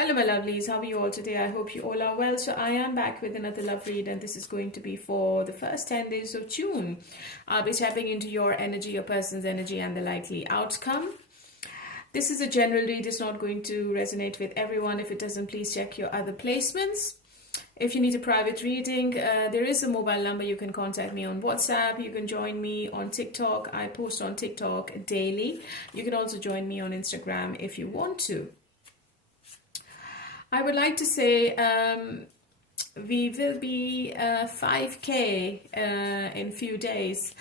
Hello my lovelies, how are you all today? I hope you all are well. So I am back with another love read, and this is going to be for the first 10 days of June. I'll be tapping into your energy, your person's energy, and the likely outcome. This is a general read. It's not going to resonate with everyone. If it doesn't, please check your other placements. If you need a private reading, there is a mobile number. You can contact me on WhatsApp. You can join me on TikTok. I post on TikTok daily. You can also join me on Instagram if you want to. I would like to say we will be 5K in few days.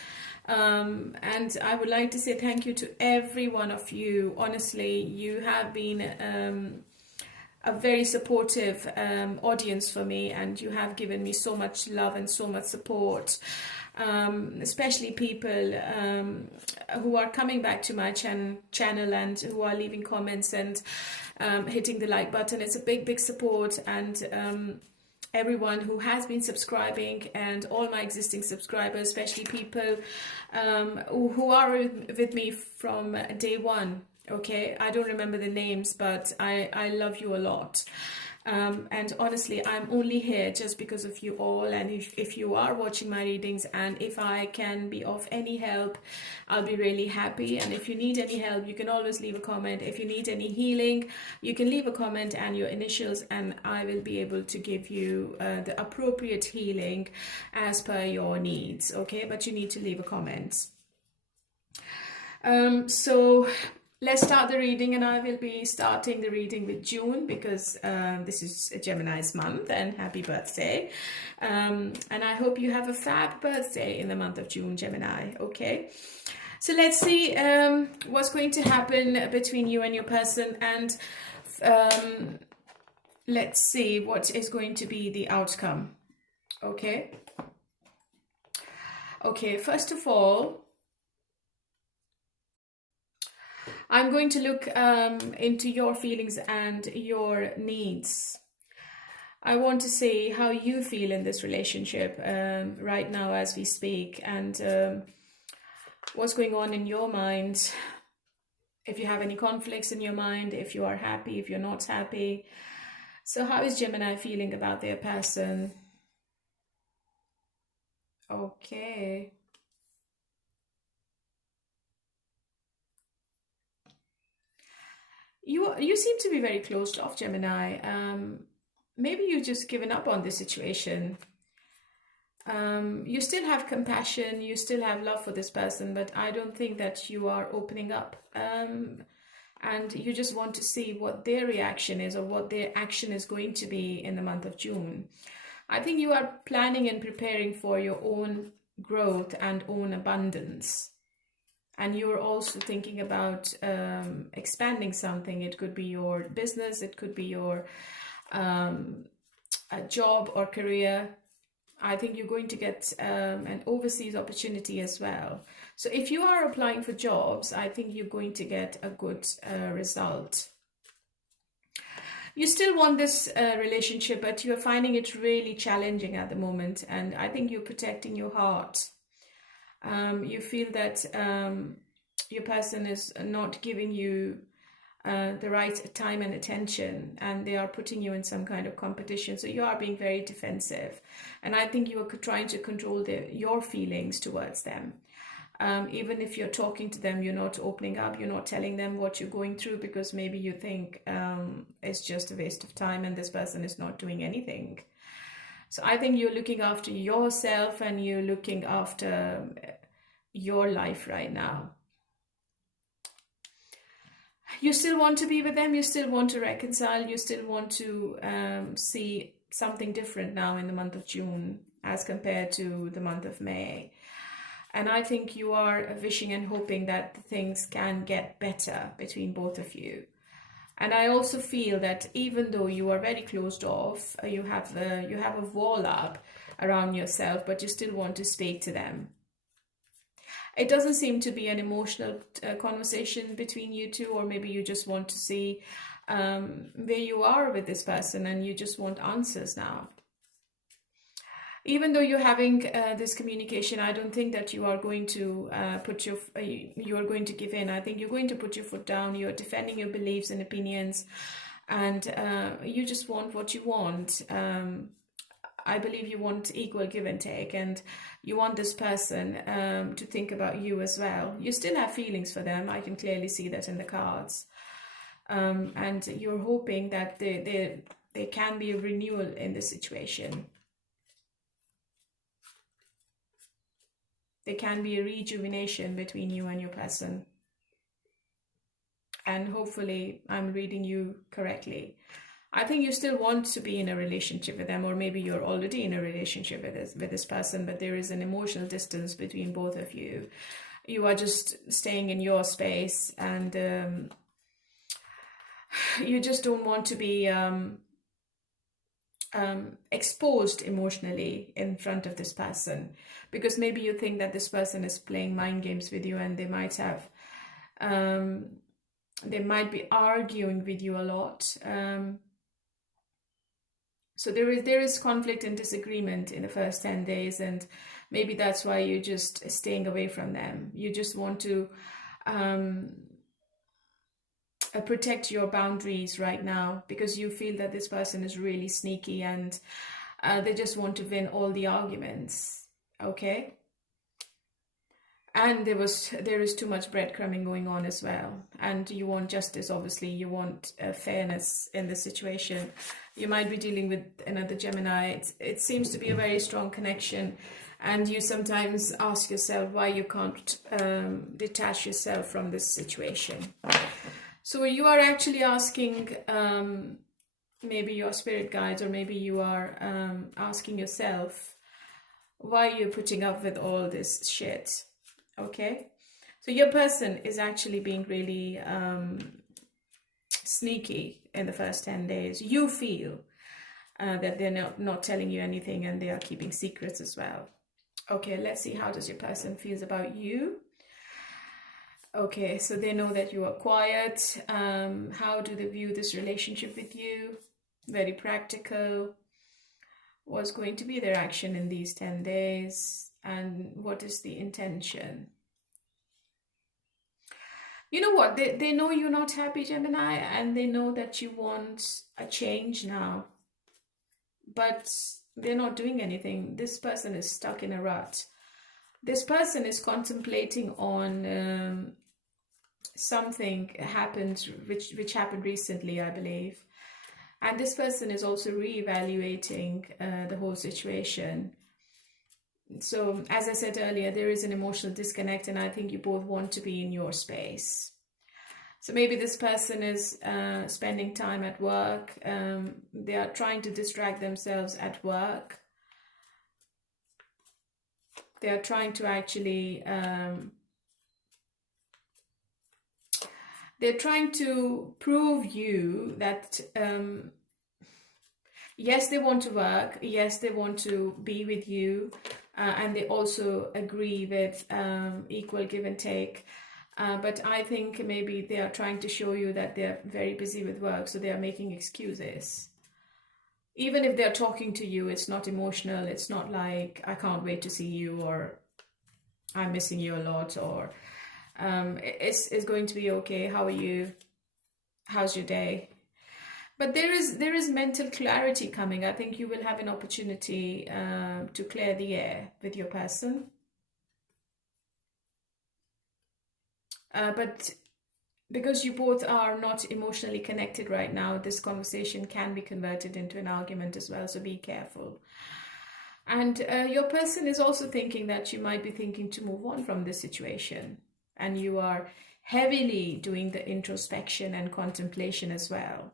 And I would like to say thank you to every one of you. Honestly, you have been a very supportive audience for me, and you have given me so much love and so much support. Especially people who are coming back to my channel and who are leaving comments and hitting the like button. It's a big support, and everyone who has been subscribing and all my existing subscribers, especially people who are with me from day one. Okay, I don't remember the names, but I love you a lot. And honestly, I'm only here just because of you all. And if you are watching my readings, and if I can be of any help, I'll be really happy. And if you need any help, you can always leave a comment. If you need any healing, you can leave a comment and your initials, and I will be able to give you the appropriate healing as per your needs. Okay, but you need to leave a comment. So let's start the reading, and I will be starting the reading with June because this is Gemini's month, and happy birthday. And I hope you have a fab birthday in the month of June, Gemini. Okay, so let's see what's going to happen between you and your person, and let's see what is going to be the outcome. Okay, first of all, I'm going to look into your feelings and your needs. I want to see how you feel in this relationship right now as we speak, and what's going on in your mind. If you have any conflicts in your mind, if you are happy, if you're not happy. So how is Gemini feeling about their person? Okay. You seem to be very closed off, Gemini. Maybe you've just given up on the situation. You still have compassion, you still have love for this person, but I don't think that you are opening up. And you just want to see what their reaction is, or what their action is going to be in the month of June. I think you are planning and preparing for your own growth and own abundance. And you're also thinking about expanding something. It could be your business, it could be your a job or career. I think you're going to get an overseas opportunity as well. So if you are applying for jobs, I think you're going to get a good result. You still want this relationship, but you're finding it really challenging at the moment. And I think you're protecting your heart. You feel that your person is not giving you the right time and attention, and they are putting you in some kind of competition. So you are being very defensive, and I think you are trying to control your feelings towards them. Even if you're talking to them, you're not opening up, you're not telling them what you're going through, because maybe you think it's just a waste of time and this person is not doing anything. So I think you're looking after yourself, and you're looking after your life right now. You still want to be with them, you still want to reconcile, you still want to see something different now in the month of June as compared to the month of May. And I think you are wishing and hoping that things can get better between both of you. And I also feel that even though you are very closed off, you have a wall up around yourself, but you still want to speak to them. It doesn't seem to be an emotional conversation between you two, or maybe you just want to see where you are with this person, and you just want answers now. Even though you're having this communication, I don't think that you are going to you are going to give in. I think you're going to put your foot down. You're defending your beliefs and opinions, and you just want what you want. I believe you want equal give and take, and you want this person to think about you as well. You still have feelings for them. I can clearly see that in the cards. And you're hoping that there can be a renewal in the situation. There can be a rejuvenation between you and your person. And hopefully I'm reading you correctly. I think you still want to be in a relationship with them, or maybe you're already in a relationship with this person, but there is an emotional distance between both of you. You are just staying in your space, and you just don't want to be exposed emotionally in front of this person, because maybe you think that this person is playing mind games with you, and they might have they might be arguing with you a lot. So there is conflict and disagreement in the first 10 days, and maybe that's why you're just staying away from them. You just want to protect your boundaries right now, because you feel that this person is really sneaky, and they just want to win all the arguments. Okay? And there is too much breadcrumbing going on as well. And you want justice, obviously. You want fairness in the situation. You might be dealing with another Gemini. It seems to be a very strong connection. And you sometimes ask yourself why you can't detach yourself from this situation. So you are actually asking maybe your spirit guides, or maybe you are asking yourself why you're putting up with all this shit. Okay, so your person is actually being really sneaky in the first 10 days. You feel that they're not telling you anything, and they are keeping secrets as well. Okay, let's see, how does your person feels about you? Okay, so they know that you are quiet. How do they view this relationship with you? Very practical. What's going to be their action in these 10 days? And what is the intention? You know what? They know you're not happy, Gemini, and they know that you want a change now. But they're not doing anything. This person is stuck in a rut. This person is contemplating on something happened, which happened recently, I believe. And this person is also reevaluating the whole situation. So, as I said earlier, there is an emotional disconnect, and I think you both want to be in your space. So maybe this person is spending time at work. They are trying to distract themselves at work. They are trying to actually... they're trying to prove you that... yes, they want to work. Yes, they want to be with you. And they also agree with equal give and take. But I think maybe they are trying to show you that they're very busy with work, so they are making excuses. Even if they're talking to you, it's not emotional. It's not like, I can't wait to see you, or I'm missing you a lot, or it's going to be okay. How are you? How's your day? But there is mental clarity coming. I think you will have an opportunity to clear the air with your person. But because you both are not emotionally connected right now, this conversation can be converted into an argument as well. So be careful. And your person is also thinking that you might be thinking to move on from this situation. And you are heavily doing the introspection and contemplation as well.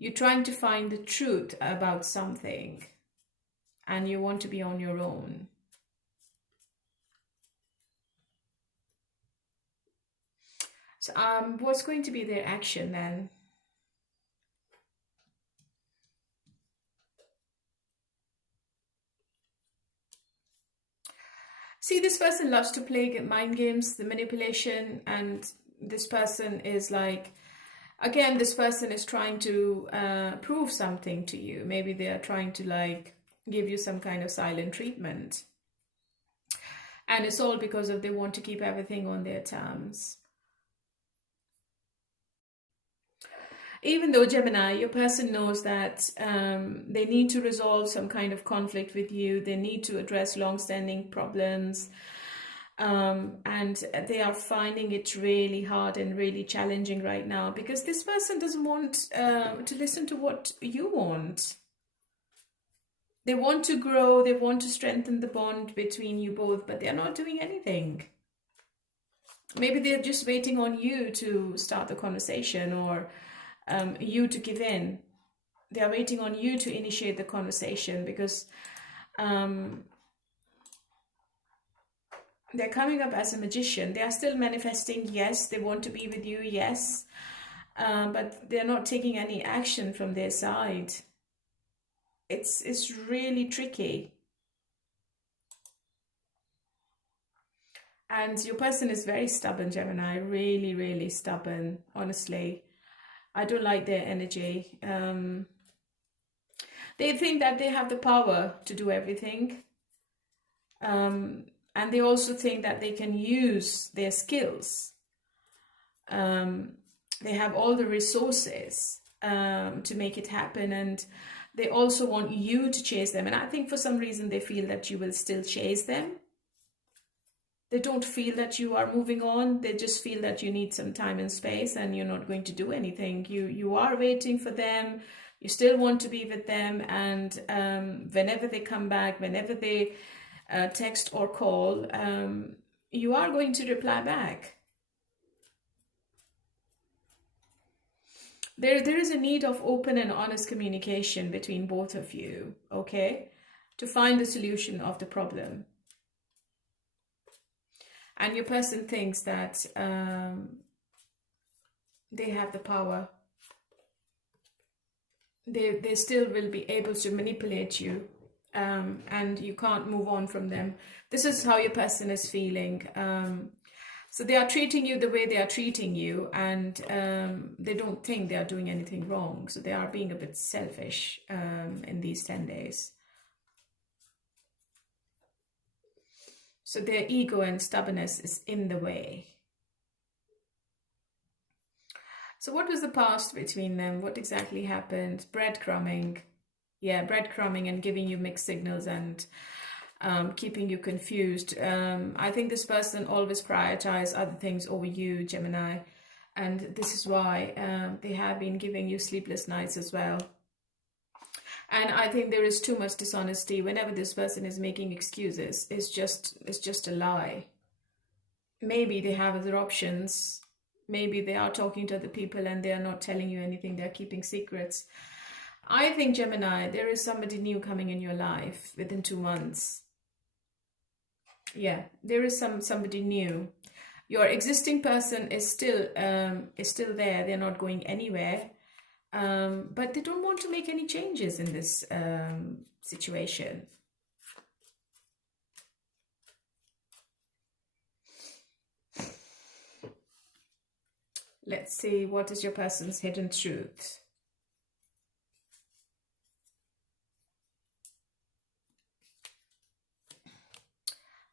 You're trying to find the truth about something, and you want to be on your own. So what's going to be their action then? See, this person loves to play mind games, the manipulation, and this person is like, again, this person is trying to prove something to you. Maybe they are trying to like give you some kind of silent treatment. And it's all because of they want to keep everything on their terms. Even though, Gemini, your person knows that they need to resolve some kind of conflict with you, they need to address long-standing problems, and they are finding it really hard and really challenging right now, because this person doesn't want to listen to what you want. They want to grow, they want to strengthen the bond between you both, but they're not doing anything. Maybe they're just waiting on you to start the conversation, or you to give in. They are waiting on you to initiate the conversation, because they're coming up as a magician. They are still manifesting, yes, they want to be with you, yes, but they're not taking any action from their side. It's really tricky. And your person is very stubborn, Gemini, really, really stubborn, honestly. I don't like their energy. They think that they have the power to do everything. And they also think that they can use their skills. They have all the resources to make it happen. And they also want you to chase them. And I think for some reason they feel that you will still chase them. They don't feel that you are moving on. They just feel that you need some time and space, and you're not going to do anything. You are waiting for them. You still want to be with them. And whenever they come back, whenever they text or call, you are going to reply back. There is a need of open and honest communication between both of you, okay, to find the solution of the problem. And your person thinks that they have the power. They still will be able to manipulate you, and you can't move on from them. This is how your person is feeling. So they are treating you the way they are treating you, and they don't think they are doing anything wrong. So they are being a bit selfish in these 10 days. So their ego and stubbornness is in the way. So what was the past between them? What exactly happened? Breadcrumbing. Yeah, breadcrumbing and giving you mixed signals and keeping you confused. I think this person always prioritizes other things over you, Gemini. And this is why they have been giving you sleepless nights as well. And I think there is too much dishonesty. Whenever this person is making excuses, it's just a lie. Maybe they have other options. Maybe they are talking to other people and they are not telling you anything. They're keeping secrets. I think, Gemini, there is somebody new coming in your life within 2 months. Yeah, there is somebody new. Your existing person is still there. They're not going anywhere. But they don't want to make any changes in this situation. Let's see, what is your person's hidden truth?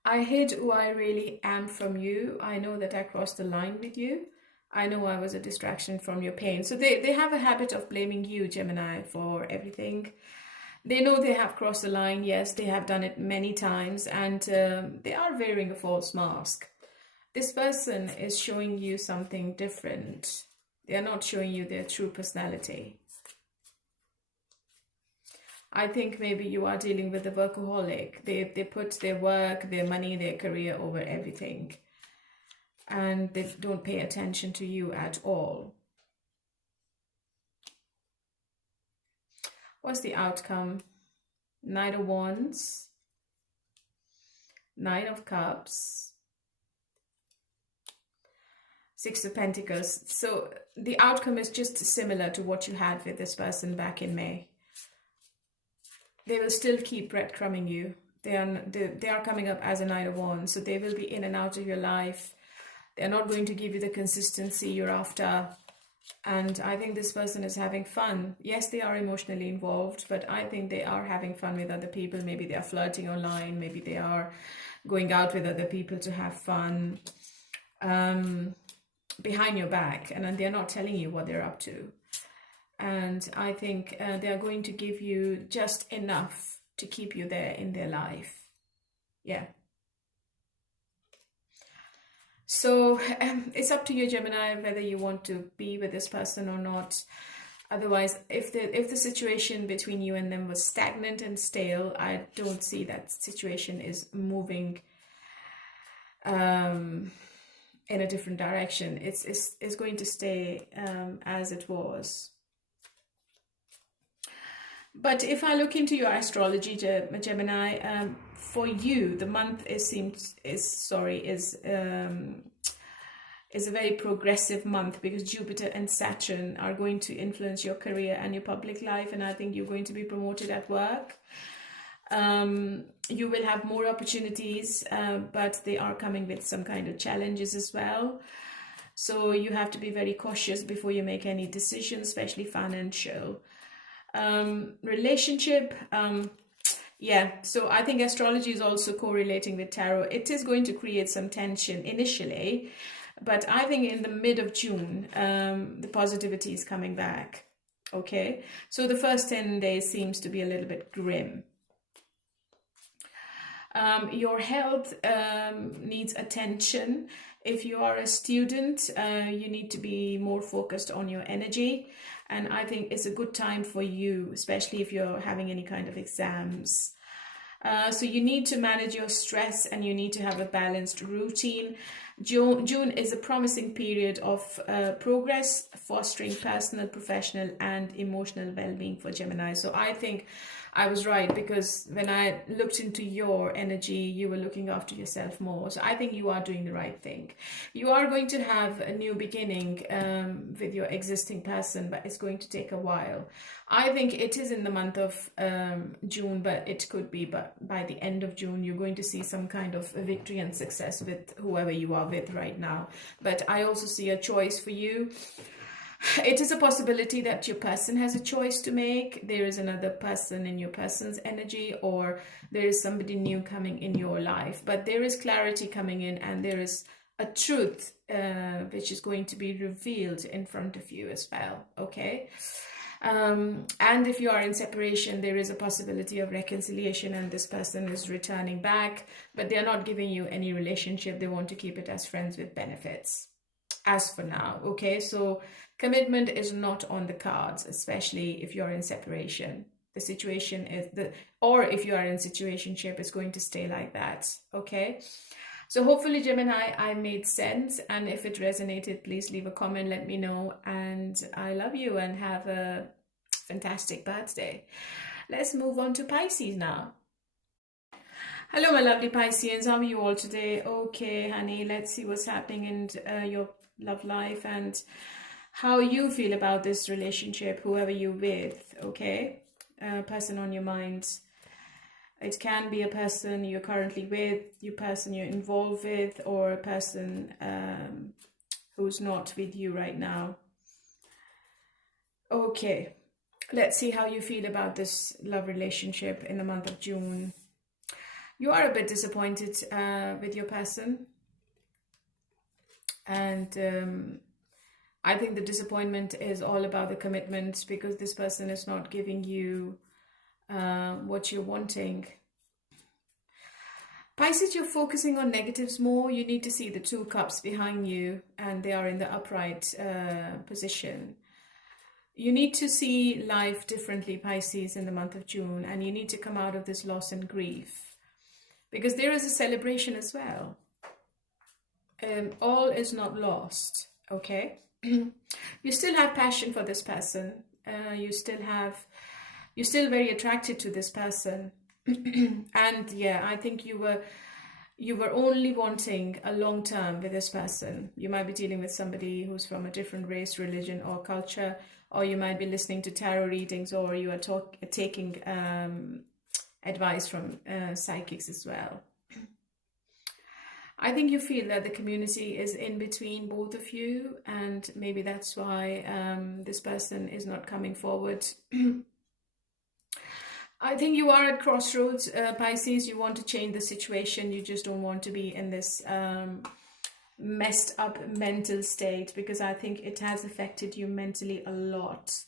I hid who I really am from you. I know that I crossed the line with you. I know I was a distraction from your pain. So they have a habit of blaming you, Gemini, for everything. They know they have crossed the line. Yes, they have done it many times, and they are wearing a false mask. This person is showing you something different. They are not showing you their true personality. I think maybe you are dealing with a workaholic. They put their work, their money, their career over everything. And they don't pay attention to you at all. What's the outcome? Knight of Wands, Knight of Cups, Six of Pentacles. So the outcome is just similar to what you had with this person back in May. They will still keep breadcrumbing you. They are coming up as a Knight of Wands, so they will be in and out of your life. They're not going to give you the consistency you're after. And I think this person is having fun. Yes, they are emotionally involved, but I think they are having fun with other people. Maybe they are flirting online. Maybe they are going out with other people to have fun behind your back. And then they're not telling you what they're up to. And I think they are going to give you just enough to keep you there in their life. Yeah. So it's up to you, Gemini, whether you want to be with this person or not. Otherwise, if the situation between you and them was stagnant and stale, I don't see that situation is moving in a different direction. It's going to stay as it was. But if I look into your astrology, Gemini, for you, the month is a very progressive month, because Jupiter and Saturn are going to influence your career and your public life, and I think you're going to be promoted at work. You will have more opportunities, but they are coming with some kind of challenges as well. So you have to be very cautious before you make any decisions, especially financial. Relationship, yeah, so I think astrology is also correlating with tarot. It is going to create some tension initially, but I think in the mid of June, the positivity is coming back. Okay, so the first 10 days seems to be a little bit grim. Your health needs attention. If you are a student, you need to be more focused on your energy. And I think it's a good time for you, especially if you're having any kind of exams. So you need to manage your stress, and you need to have a balanced routine. June is a promising period of progress, fostering personal, professional, and emotional well-being for Gemini. So I think I was right, because when I looked into your energy, you were looking after yourself more. So I think you are doing the right thing. You are going to have a new beginning with your existing person, but it's going to take a while. I think it is in the month of June, but it could be by the end of June, you're going to see some kind of victory and success with whoever you are with right now. But I also see a choice for you. It is a possibility that your person has a choice to make. There is another person in your person's energy, or there is somebody new coming in your life. But there is clarity coming in, and there is a truth which is going to be revealed in front of you as well. Okay. And if you are in separation, there is a possibility of reconciliation, and this person is returning back, but they are not giving you any relationship. They want to keep it as friends with benefits as for now. Okay, so commitment is not on the cards, especially if you're in separation. The situation is or if you are in situationship, it's going to stay like that. Okay, so hopefully, Gemini, I made sense, and if it resonated, please leave a comment, let me know, and I love you, and have a fantastic birthday. Let's move on to Pisces now. Hello, my lovely Pisceans. How are you all today? Okay, honey, let's see what's happening in your love life and how you feel about this relationship, whoever you're with. Okay, person on your mind. It can be a person you're currently with, your person you're involved with, or a person who's not with you right now. Okay, let's see how you feel about this love relationship in the month of June. You are a bit disappointed with your person. And I think the disappointment is all about the commitment, because this person is not giving you what you're wanting. Pisces, you're focusing on negatives more. You need to see the 2 cups behind you, and they are in the upright position. You need to see life differently, Pisces, in the month of June, and you need to come out of this loss and grief, because there is a celebration as well. All is not lost. Okay. You still have passion for this person. You're still very attracted to this person. And yeah, I think you were only wanting a long term with this person. You might be dealing with somebody who's from a different race, religion, or culture, or you might be listening to tarot readings, or you are taking advice from psychics as well. I think you feel that the community is in between both of you, and maybe that's why this person is not coming forward. I think you are at crossroads, Pisces. You want to change the situation. You just don't want to be in this messed up mental state, because I think it has affected you mentally a lot.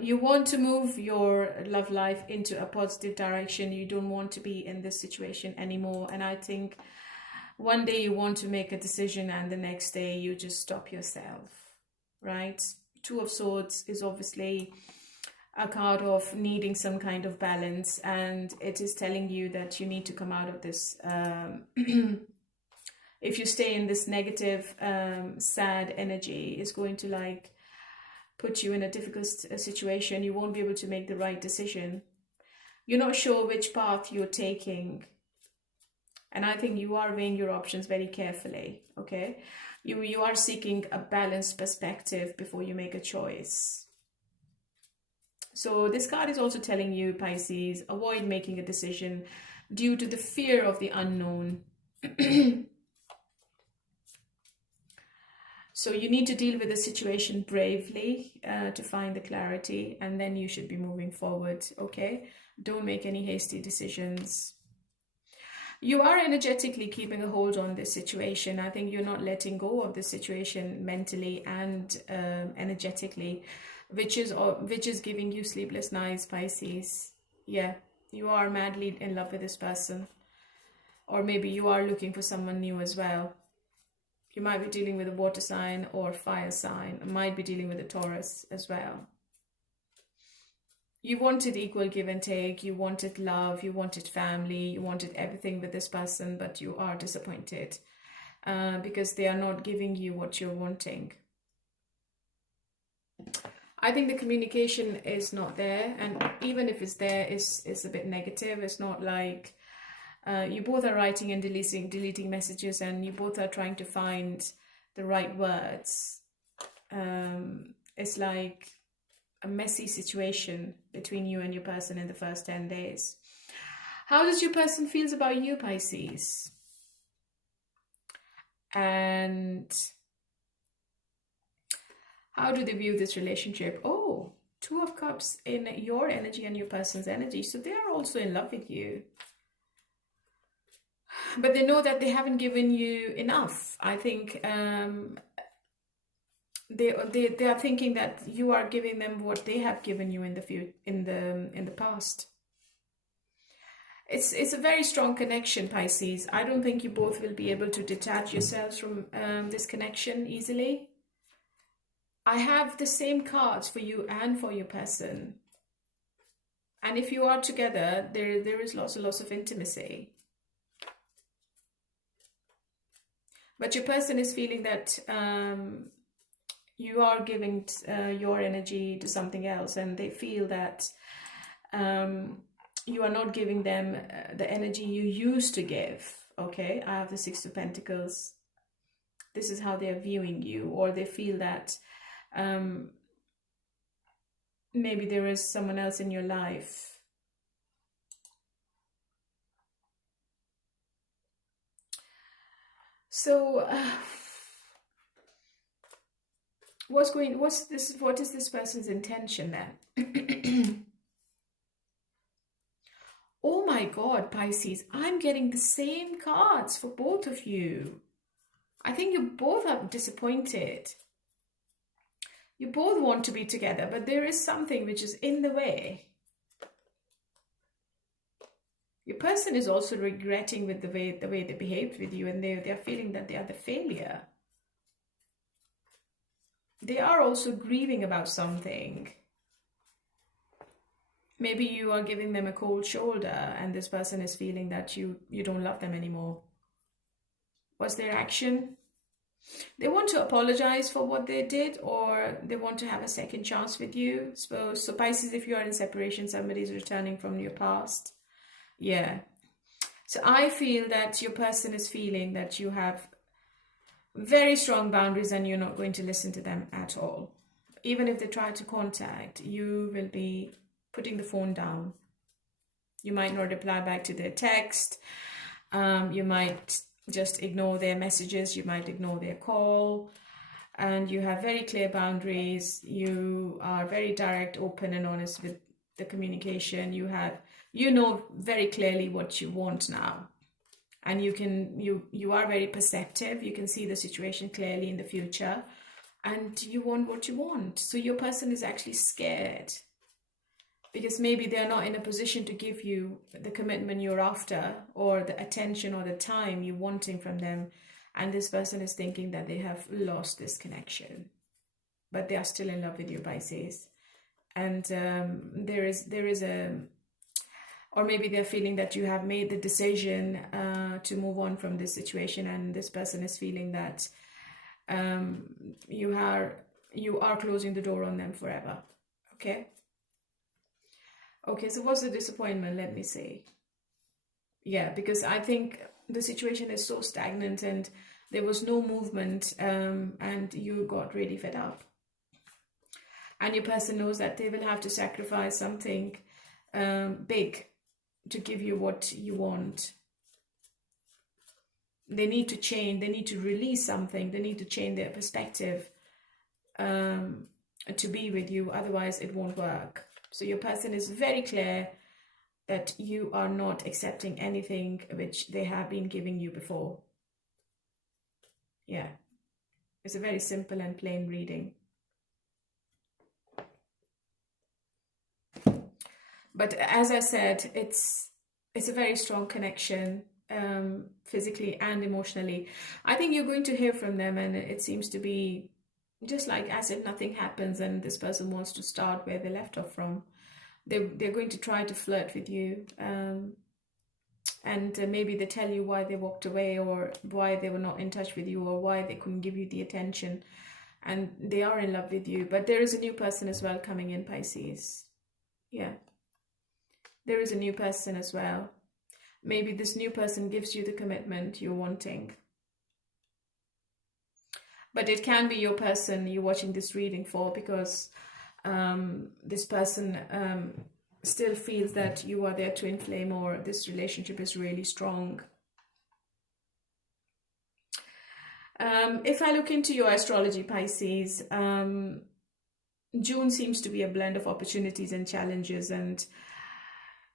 You want to move your love life into a positive direction. You don't want to be in this situation anymore. And I think one day you want to make a decision and the next day you just stop yourself, right? Two of Swords is obviously a card of needing some kind of balance, and it is telling you that you need to come out of this. If you stay in this negative, sad energy, it's going to like put you in a difficult situation. You won't be able to make the right decision. You're not sure which path you're taking. And I think you are weighing your options very carefully, okay? You are seeking a balanced perspective before you make a choice. So this card is also telling you, Pisces, avoid making a decision due to the fear of the unknown. So you need to deal with the situation bravely to find the clarity, and then you should be moving forward, okay? Don't make any hasty decisions. You are energetically keeping a hold on this situation. I think you're not letting go of the situation mentally and energetically, which is giving you sleepless nights, Pisces. Yeah, you are madly in love with this person. Or maybe you are looking for someone new as well. You might be dealing with a water sign or fire sign. You might be dealing with a Taurus as well. You wanted equal give and take. You wanted love. You wanted family. You wanted everything with this person, but you are disappointed because they are not giving you what you're wanting. I think the communication is not there, and even if it's there, it's a bit negative. It's not like you both are writing and deleting messages, and you both are trying to find the right words. It's like a messy situation between you and your person in the first 10 days. How does your person feels about you, Pisces? And how do they view this relationship? Oh, Two of Cups in your energy and your person's energy. So they are also in love with you. But they know that they haven't given you enough. I think they are thinking that you are giving them what they have given you in the past. It's a very strong connection, Pisces. I don't think you both will be able to detach yourselves from this connection easily. I have the same cards for you and for your person. And if you are together, there is lots of intimacy. But your person is feeling that you are giving your energy to something else, and they feel that you are not giving them the energy you used to give, okay? I have the Six of Pentacles. This is how they are viewing you, or they feel that maybe there is someone else in your life. So what is this person's intention then? Oh my God, Pisces, I'm getting the same cards for both of you. I think you both are disappointed. You both want to be together, but there is something which is in the way. Your person is also regretting with the way they behaved with you, and they are feeling that they are the failure. They are also grieving about something. Maybe you are giving them a cold shoulder, and this person is feeling that you don't love them anymore. What's their action? They want to apologize for what they did, or they want to have a second chance with you. So Pisces, if you are in separation, somebody is returning from your past. Yeah. So I feel that your person is feeling that you have very strong boundaries and you're not going to listen to them at all. Even if they try to contact, you will be putting the phone down. You might not reply back to their text. You might just ignore their messages. You might ignore their call. And you have very clear boundaries. You are very direct, open and honest with the communication. You know very clearly what you want now. And you are very perceptive. You can see the situation clearly in the future. and you want what you want. So your person is actually scared because maybe they're not in a position to give you the commitment you're after, or the attention or the time you're wanting from them. And this person is thinking that they have lost this connection, but they are still in love with you, Pisces. And there is a, or maybe they're feeling that you have made the decision to move on from this situation, and this person is feeling that you are closing the door on them forever. Okay, so what's the disappointment? Let me see. Yeah, because I think the situation is so stagnant and there was no movement, and you got really fed up. And your person knows that they will have to sacrifice something big to give you what you want. They need to change, they need to release something, they need to change their perspective to be with you, otherwise it won't work. So your person is very clear that you are not accepting anything which they have been giving you before. Yeah, it's a very simple and plain reading. But as I said, it's a very strong connection, physically and emotionally. I think you're going to hear from them, and it seems to be just like as if nothing happens and this person wants to start where they left off from. They're going to try to flirt with you, and maybe they tell you why they walked away, or why they were not in touch with you, or why they couldn't give you the attention, and they are in love with you. But there is a new person as well coming in, Pisces. Yeah, there is a new person as well. Maybe this new person gives you the commitment you're wanting. But it can be your person you're watching this reading for, because this person still feels that you are their twin flame, or this relationship is really strong. If I look into your astrology, Pisces, June seems to be a blend of opportunities and challenges. And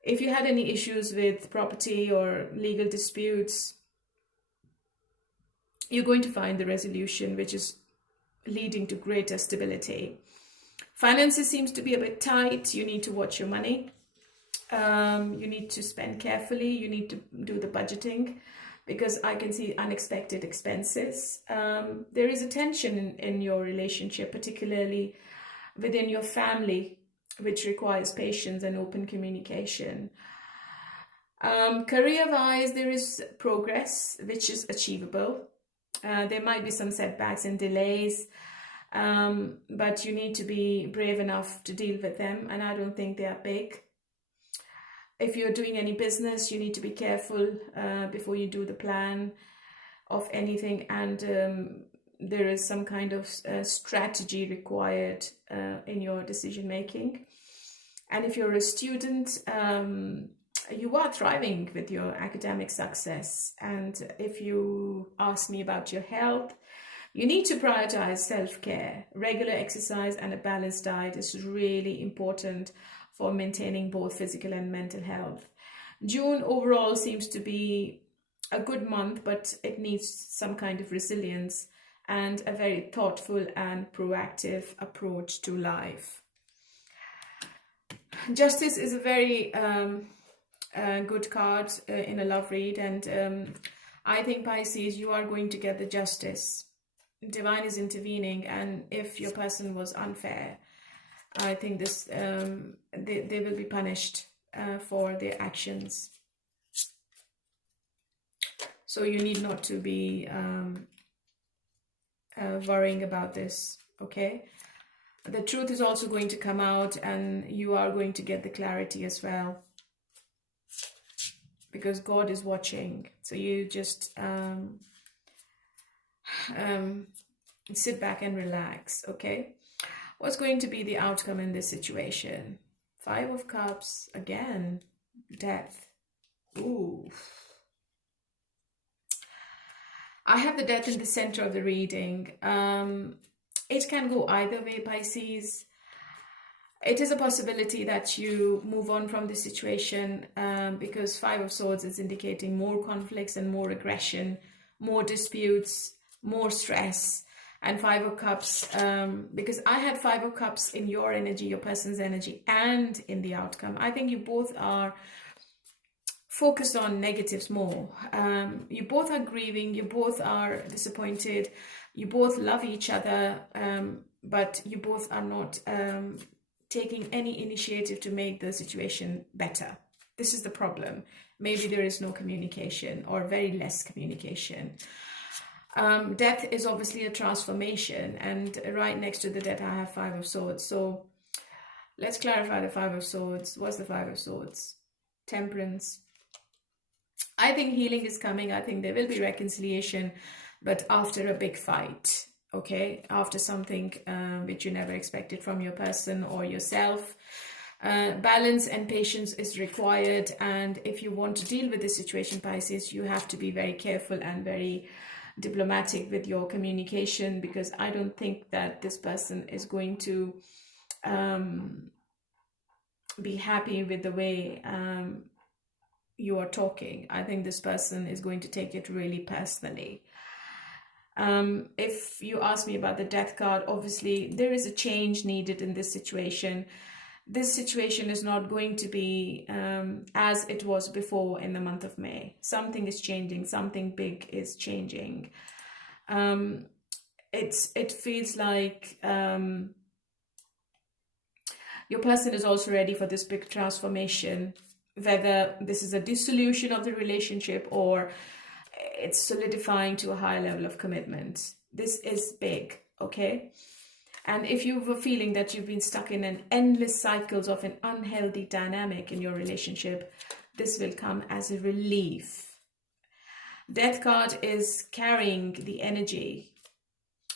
if you had any issues with property or legal disputes, you're going to find the resolution, which is leading to greater stability. Finances seems to be a bit tight. You need to watch your money. You need to spend carefully. You need to do the budgeting, because I can see unexpected expenses. There is a tension in your relationship, particularly within your family, which requires patience and open communication. Career-wise, there is progress, which is achievable. There might be some setbacks and delays, but you need to be brave enough to deal with them, and I don't think they are big. If you're doing any business, you need to be careful before you do the plan of anything, and there is some kind of strategy required in your decision making. And if you're a student, you are thriving with your academic success. And if you ask me about your health, you need to prioritize self-care. Regular exercise and a balanced diet is really important for maintaining both physical and mental health. June overall seems to be a good month, but it needs some kind of resilience and a very thoughtful and proactive approach to life. Justice is a very good card in a love read, and I think, Pisces, you are going to get the justice. Divine is intervening, and if your person was unfair, I think this they will be punished for their actions. So you need not to be worrying about this, okay? The truth is also going to come out, and you are going to get the clarity as well, because God is watching. So you just sit back and relax, okay? What's going to be the outcome in this situation? 5 of Cups, again, Death. Ooh. I have the Death in the center of the reading. It can go either way, Pisces. It is a possibility that you move on from the situation, because 5 of Swords is indicating more conflicts and more aggression, more disputes, more stress. and Five of Cups, because I had Five of Cups in your energy, your person's energy, and in the outcome. I think you both are focused on negatives more. You both are grieving, you both are disappointed, you both love each other, but you both are not taking any initiative to make the situation better. This is the problem. Maybe there is no communication or very less communication. Death is obviously a transformation, and right next to the death I have Five of Swords. So let's clarify the Five of Swords. What's the Five of Swords? Temperance. I think healing is coming. I think there will be reconciliation, but after a big fight, okay? After something which you never expected from your person or yourself. Balance and patience is required, and if you want to deal with this situation, Pisces, you have to be very careful and very diplomatic with your communication, because I don't think that this person is going to be happy with the way you are talking. I think this person is going to take it really personally. If you ask me about the Death card, obviously there is a change needed in this situation. This situation is not going to be as it was before in the month of May. Something is changing. Something big is changing. It feels like your person is also ready for this big transformation, whether this is a dissolution of the relationship or it's solidifying to a higher level of commitment. This is big, okay? And if you were feeling that you've been stuck in an endless cycles of an unhealthy dynamic in your relationship, this will come as a relief. Death card is carrying the energy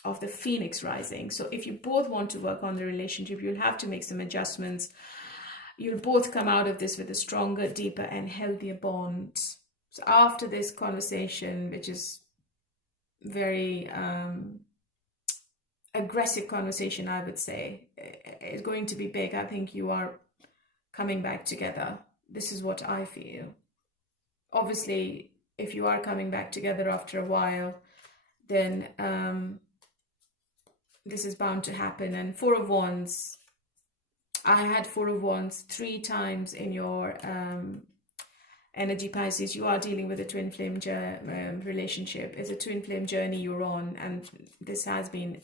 of the Phoenix rising. So if you both want to work on the relationship, you'll have to make some adjustments. You'll both come out of this with a stronger, deeper, and healthier bond. So after this conversation, which is very aggressive conversation, I would say, is going to be big. I think you are coming back together. This is what I feel. Obviously, if you are coming back together after a while, then this is bound to happen. And Four of Wands, I had Four of Wands 3 times in your energy, Pisces. You are dealing with a twin flame relationship. It's a twin flame journey you're on, and this has been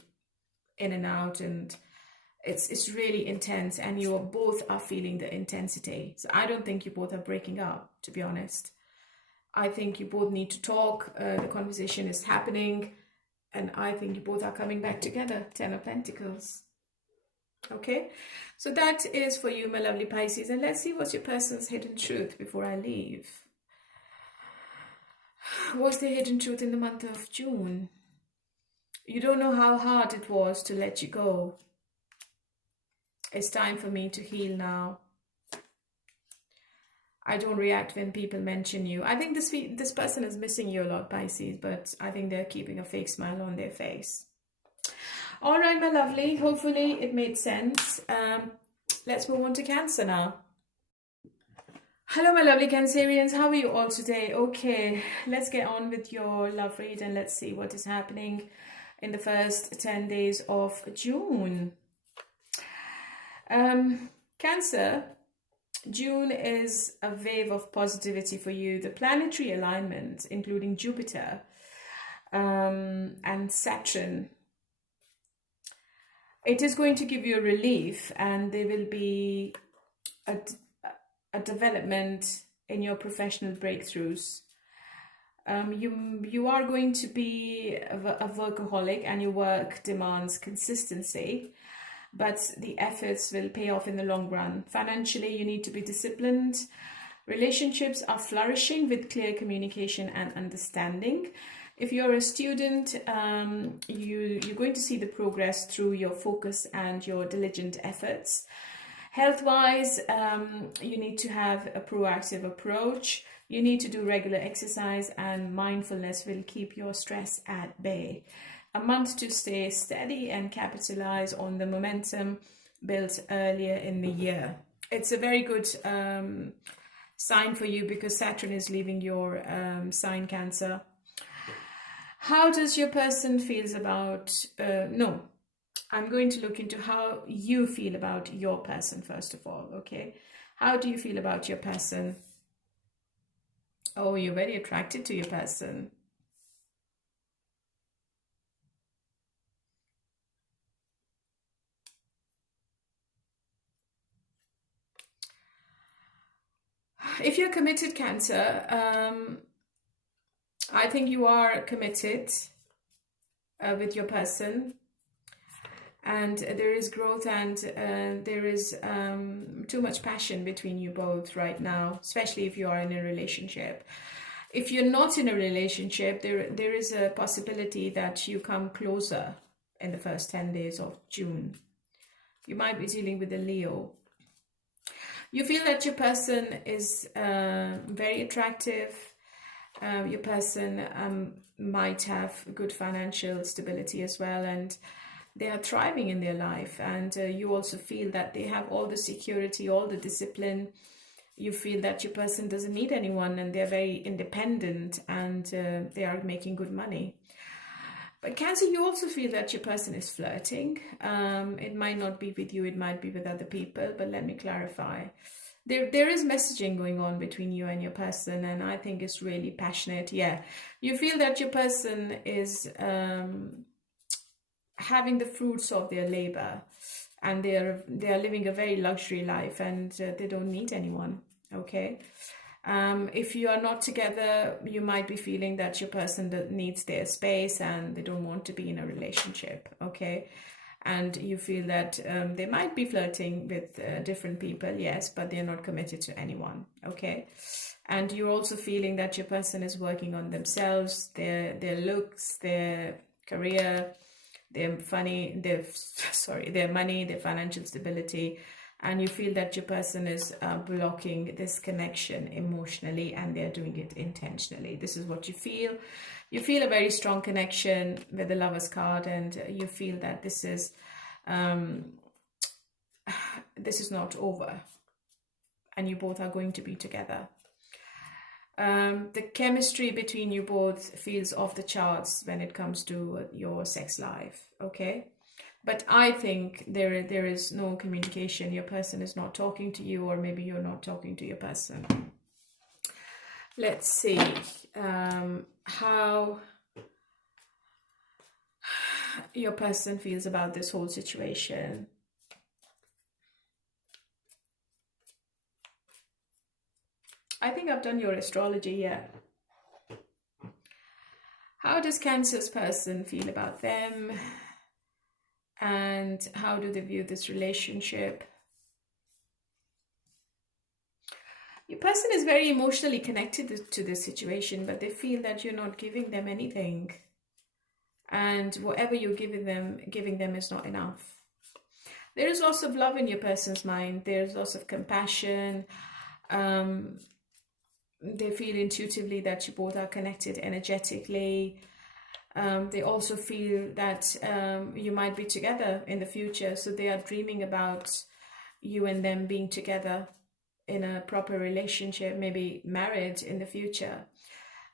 in and out, and it's really intense, and you both are feeling the intensity. So I don't think you both are breaking up, to be honest. I think you both need to talk. The conversation is happening, and I think you both are coming back together. 10 of Pentacles. Okay, so that is for you, my lovely Pisces. And let's see what's your person's hidden truth before I leave. What's the hidden truth in the month of June? You don't know how hard it was to let you go. It's time for me to heal now. I don't react when people mention you. I think this person is missing you a lot, Pisces, but I think they're keeping a fake smile on their face. All right, my lovely. Hopefully it made sense. Let's move on to Cancer now. Hello, my lovely Cancerians. How are you all today? Okay, let's get on with your love read and let's see what is happening in the first 10 days of June. Cancer, June is a wave of positivity for you. The planetary alignment, including Jupiter and Saturn, it is going to give you a relief, and there will be a development in your professional breakthroughs. You are going to be a workaholic, and your work demands consistency, but the efforts will pay off in the long run. Financially, you need to be disciplined. Relationships are flourishing with clear communication and understanding. If you're a student, you're going to see the progress through your focus and your diligent efforts. Health-wise, you need to have a proactive approach. You need to do regular exercise, and mindfulness will keep your stress at bay. A month to stay steady and capitalize on the momentum built earlier in the year. It's a very good sign for you because Saturn is leaving your sign, Cancer. How does your person feels about, no, I'm going to look into how you feel about your person first of all, okay? How do you feel about your person? Oh, you're very attracted to your person. If you're committed, Cancer, I think you are committed with your person, and there is growth, and there is too much passion between you both right now, especially if you are in a relationship. If you're not in a relationship, there is a possibility that you come closer in the first 10 days of June. You might be dealing with a Leo. You feel that your person is very attractive. Your person might have good financial stability as well, and they are thriving in their life. And you also feel that they have all the security, all the discipline. You feel that your person doesn't need anyone, and they're very independent, and they are making good money. But Cancer, you also feel that your person is flirting. It might not be with you, it might be with other people, but let me clarify. There is messaging going on between you and your person, and I think it's really passionate. Yeah, you feel that your person is having the fruits of their labor, and they are living a very luxury life, and they don't need anyone, okay? If you are not together, you might be feeling that your person needs their space and they don't want to be in a relationship, okay? And you feel that they might be flirting with different people, yes, but they're not committed to anyone, okay? And you're also feeling that your person is working on themselves, their looks, their career, their money, their financial stability, and you feel that your person is blocking this connection emotionally, and they're doing it intentionally. This is what you feel. You feel a very strong connection with the Lover's card, and you feel that this is not over, and you both are going to be together. The chemistry between you both feels off the charts when it comes to your sex life, okay? But I think there is no communication. Your person is not talking to you, or maybe you're not talking to your person. Let's see how your person feels about this whole situation. I think I've done your astrology, yeah. How does Cancer's person feel about them? And how do they view this relationship? Your person is very emotionally connected to this situation, but they feel that you're not giving them anything. And whatever you're giving them is not enough. There is lots of love in your person's mind. There's lots of compassion. They feel intuitively that you both are connected energetically. They also feel that you might be together in the future. So they are dreaming about you and them being together in a proper relationship, maybe married in the future.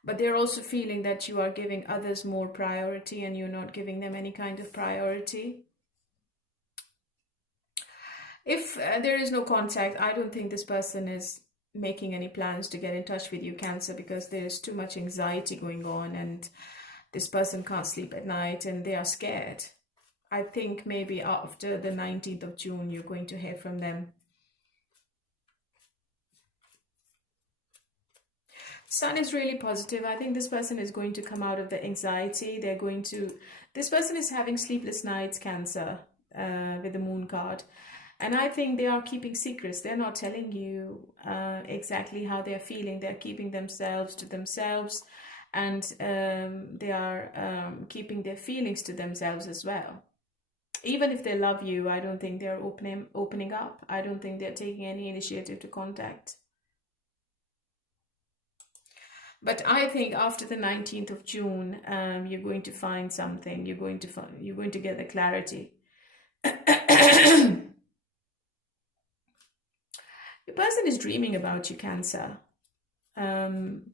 But they're also feeling that you are giving others more priority, and you're not giving them any kind of priority. If there is no contact, I don't think this person is making any plans to get in touch with you, Cancer, because there's too much anxiety going on, and this person can't sleep at night, and they are scared. I think maybe after the 19th of June, you're going to hear from them. Sun is really positive. I think this person is going to come out of the anxiety. This person is having sleepless nights, Cancer, with the Moon card. And I think they are keeping secrets. They're not telling you exactly how they're feeling. They're keeping themselves to themselves, and they are keeping their feelings to themselves as well. Even if they love you, I don't think they're opening up. I don't think they're taking any initiative to contact. But I think after the 19th of June, you're going to find something. You're going to get the clarity. Your person is dreaming about you, Cancer. And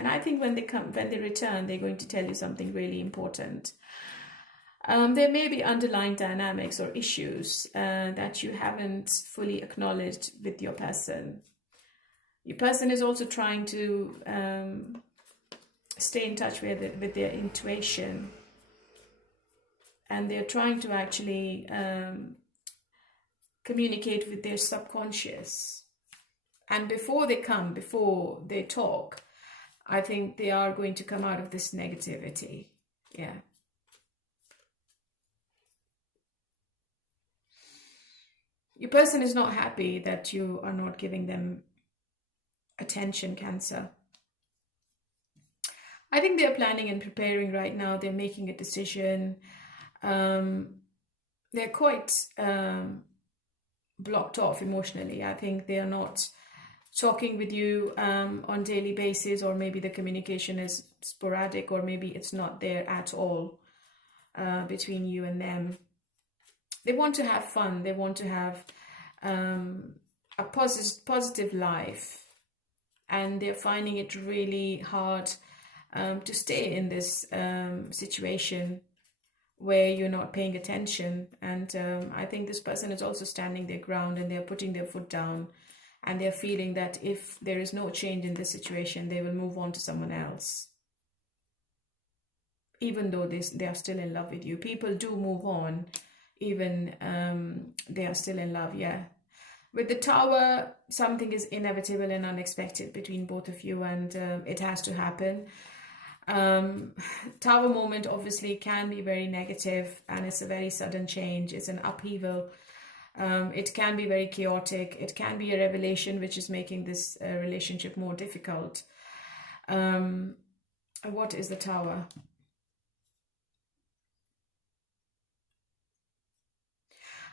And I think when they return, they're going to tell you something really important. There may be underlying dynamics or issues that you haven't fully acknowledged with your person. Your person is also trying to stay in touch with their intuition. And they're trying to actually communicate with their subconscious. And before they talk, I think they are going to come out of this negativity. Yeah. Your person is not happy that you are not giving them attention, Cancer. I think they're planning and preparing right now. They're making a decision. They're quite blocked off emotionally. I think they are not talking with you on daily basis, or maybe the communication is sporadic, or maybe it's not there at all between you and them. They want to have fun. They want to have a positive life, and they're finding it really hard to stay in this situation where you're not paying attention. And I think this person is also standing their ground, and they're putting their foot down, and they're feeling that if there is no change in this situation, they will move on to someone else. Even though they are still in love with you. People do move on, even they are still in love, yeah. With the Tower, something is inevitable and unexpected between both of you, and it has to happen. Tower moment obviously can be very negative, and it's a very sudden change. It's an upheaval. It can be very chaotic. It can be a revelation which is making this relationship more difficult. What is the Tower?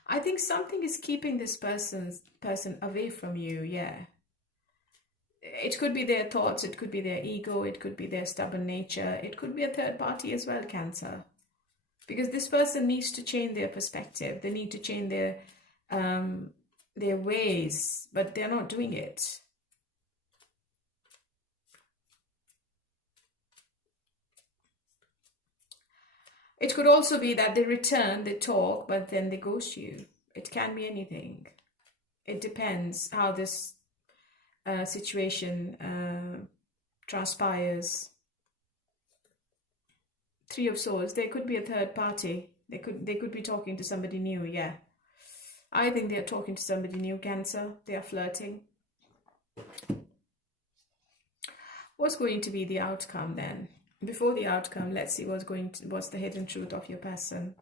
I think something is keeping this person away from you, yeah. It could be their thoughts, it could be their ego, it could be their stubborn nature, it could be a third party as well, Cancer. Because this person needs to change their perspective. They need to change their ways, but they're not doing it. It could also be that they return, they talk, but then they ghost you. It can be anything. It depends how this situation transpires. Three of Swords. There could be a third party. They could be talking to somebody new, yeah. I think they're talking to somebody new, Cancer. They are flirting. What's going to be the outcome then? Before the outcome, let's see what's the hidden truth of your person.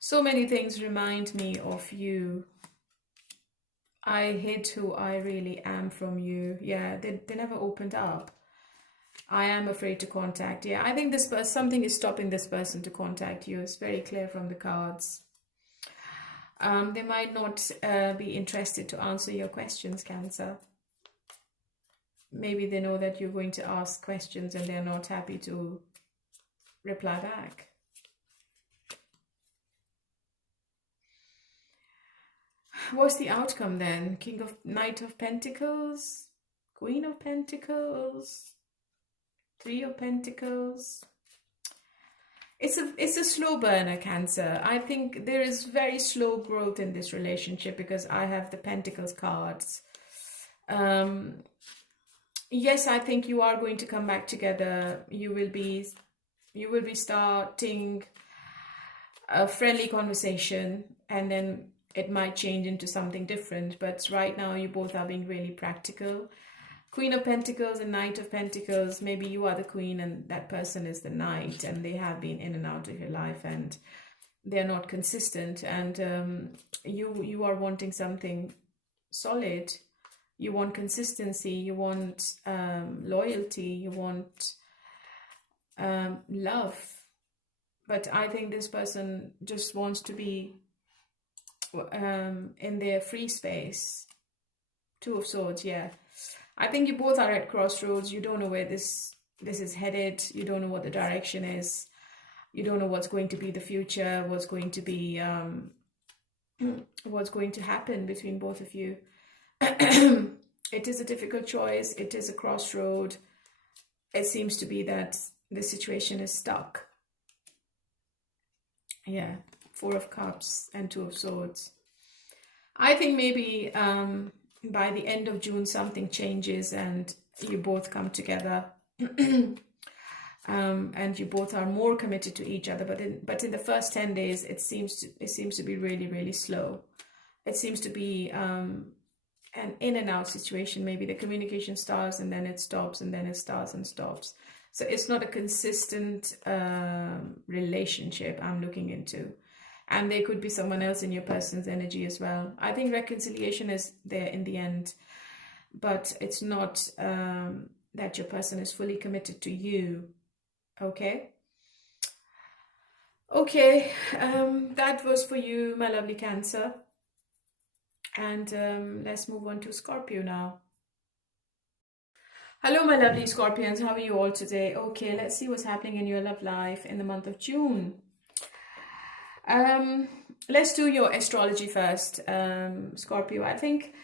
So many things remind me of you. I hid who I really am from you. Yeah, they never opened up. I am afraid to contact. Yeah, I think something is stopping this person to contact you. It's very clear from the cards. They might not be interested to answer your questions, Cancer. Maybe they know that you're going to ask questions and they're not happy to reply back. What's the outcome then? Knight of Pentacles, Queen of Pentacles, Three of Pentacles. It's a slow burner, Cancer. I think there is very slow growth in this relationship because I have the Pentacles cards. Yes, I think you are going to come back together. You will be starting a friendly conversation, and then it might change into something different. But right now, you both are being really practical. Queen of Pentacles and Knight of Pentacles. Maybe you are the queen and that person is the knight, and they have been in and out of your life, and they're not consistent. And you are wanting something solid. You want consistency, you want loyalty, you want love. But I think this person just wants to be in their free space. Two of Swords, yeah. I think you both are at crossroads. You don't know where this is headed. You don't know what the direction is. You don't know what's going to be the future, what's going to be, what's going to happen between both of you. It is a difficult choice. It is a crossroad. It seems to be that the situation is stuck. Yeah, Four of Cups and Two of Swords. I think maybe by the end of June something changes and you both come together. And you both are more committed to each other. But in the first 10 days, it seems to be really, really slow. It seems to be an in and out situation. Maybe the communication starts and then it stops, and then it starts and stops. So it's not a consistent relationship I'm looking into. And there could be someone else in your person's energy as well. I think reconciliation is there in the end, but it's not that your person is fully committed to you. Okay. Okay, that was for you, my lovely Cancer. And let's move on to Scorpio now. Hello, my lovely Scorpions. How are you all today? Okay, let's see what's happening in your love life in the month of June. Let's do your astrology first, Scorpio. I think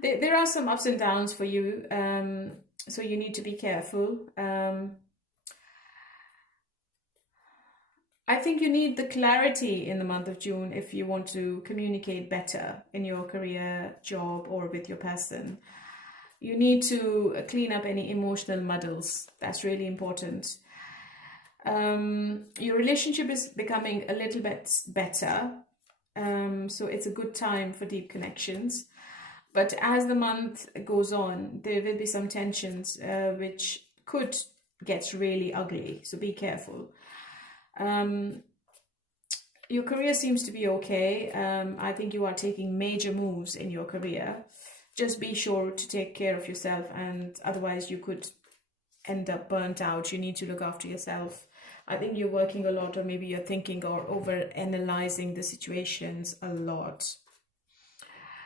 there are some ups and downs for you, so you need to be careful. I think you need the clarity in the month of June if you want to communicate better in your career, job, or with your person. You need to clean up any emotional muddles. That's really important. Your relationship is becoming a little bit better. So it's a good time for deep connections. But as the month goes on, there will be some tensions which could get really ugly. So be careful. Your career seems to be okay. I think you are taking major moves in your career. Just be sure to take care of yourself, and otherwise you could end up burnt out. You need to look after yourself. I think you're working a lot, or maybe you're thinking or over analyzing the situations a lot.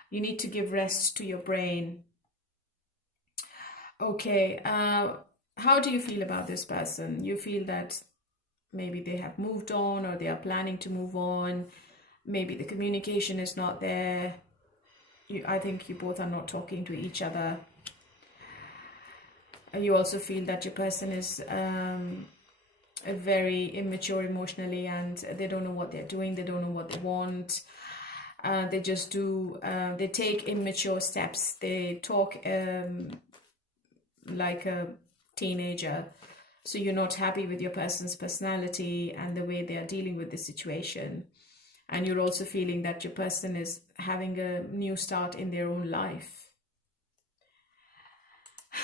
You need to give rest to your brain. Okay, how do you feel about this person? You feel that maybe they have moved on, or they are planning to move on. Maybe the communication is not there. I think you both are not talking to each other. You also feel that your person is very immature emotionally, and they don't know what they're doing. They don't know what they want. They just do, they take immature steps. They talk like a teenager. So you're not happy with your person's personality and the way they are dealing with the situation. And you're also feeling that your person is having a new start in their own life.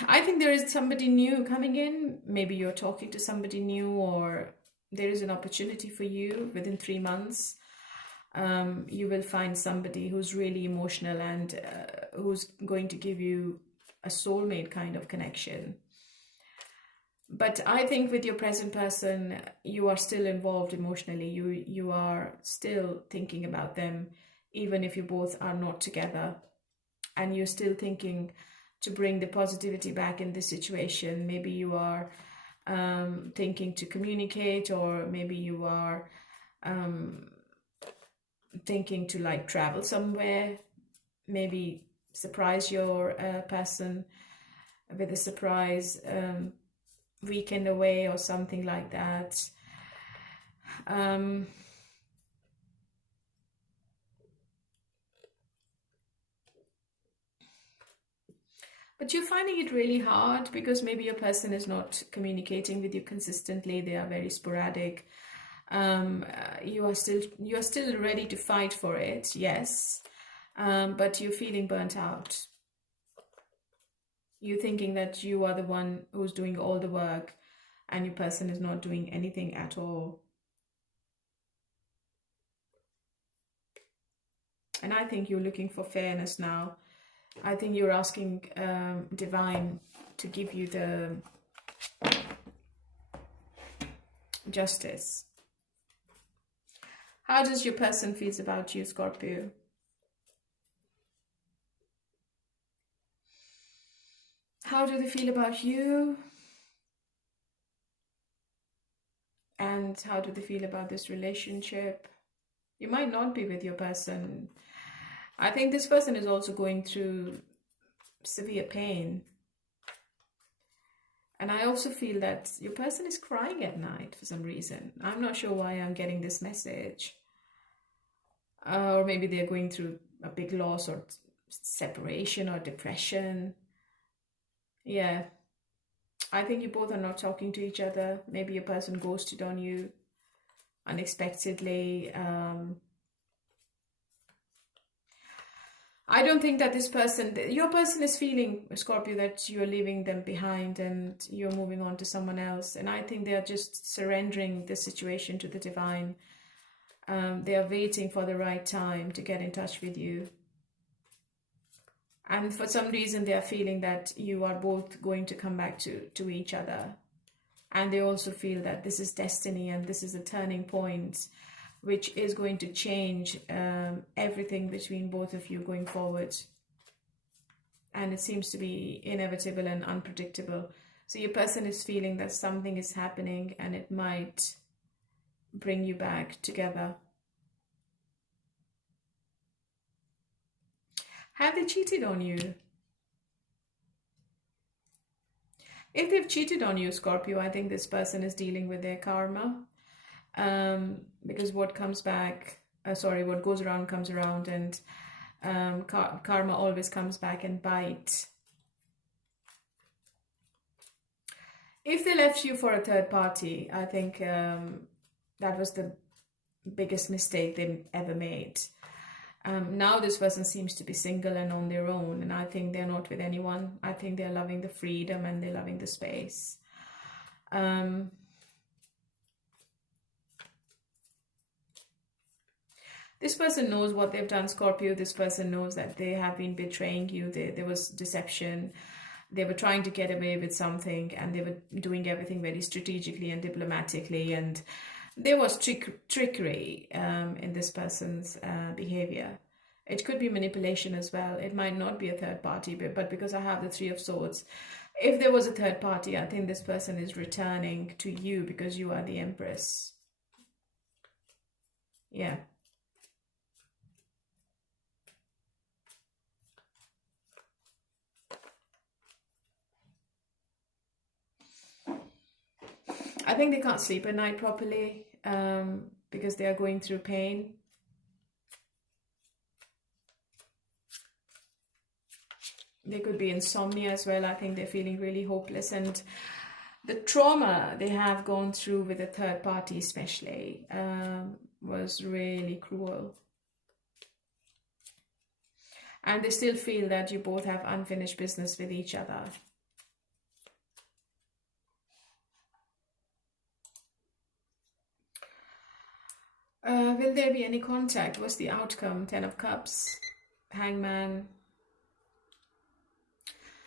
I think there is somebody new coming in. Maybe you're talking to somebody new, or there is an opportunity for you within 3 months. You will find somebody who's really emotional and who's going to give you a soulmate kind of connection. But I think with your present person, you are still involved emotionally. You are still thinking about them, even if you both are not together. And you're still thinking to bring the positivity back in this situation. Maybe you are thinking to communicate, or maybe you are thinking to like travel somewhere. Maybe surprise your person with a surprise weekend away or something like that. But you're finding it really hard because maybe your person is not communicating with you consistently. They are very sporadic. You are still ready to fight for it, yes, but you're feeling burnt out. You're thinking that you are the one who's doing all the work and your person is not doing anything at all. And I think you're looking for fairness now. I think you're asking Divine to give you the justice. How does your person feel about you, Scorpio? How do they feel about you? And how do they feel about this relationship? You might not be with your person. I think this person is also going through severe pain. And I also feel that your person is crying at night for some reason. I'm not sure why I'm getting this message. Or maybe they're going through a big loss or separation or depression. Yeah. I think you both are not talking to each other. Maybe your person ghosted on you unexpectedly. I don't think that this person, your person is feeling, Scorpio, that you're leaving them behind and you're moving on to someone else. And I think they are just surrendering the situation to the divine. They are waiting for the right time to get in touch with you. And for some reason, they are feeling that you are both going to come back to each other. And they also feel that this is destiny and this is a turning point, which is going to change everything between both of you going forward. And it seems to be inevitable and unpredictable. So your person is feeling that something is happening and it might bring you back together. Have they cheated on you? If they've cheated on you, Scorpio, I think this person is dealing with their karma. Because what comes back, what goes around comes around, and karma always comes back and bite. If they left you for a third party, I think that was the biggest mistake they ever made. Now this person seems to be single and on their own, and I think they're not with anyone. I think they're loving the freedom and they're loving the space. This person knows what they've done, Scorpio. This person knows that they have been betraying you. There was deception. They were trying to get away with something, and they were doing everything very strategically and diplomatically, and there was trickery in this person's behavior. It could be manipulation as well. It might not be a third party, but because I have the Three of Swords, if there was a third party, I think this person is returning to you because you are the Empress. Yeah. I think they can't sleep at night properly because they are going through pain. There could be insomnia as well. I think they're feeling really hopeless, and the trauma they have gone through with a third party especially was really cruel. And they still feel that you both have unfinished business with each other. Will there be any contact? What's the outcome? 10 of Cups, Hangman.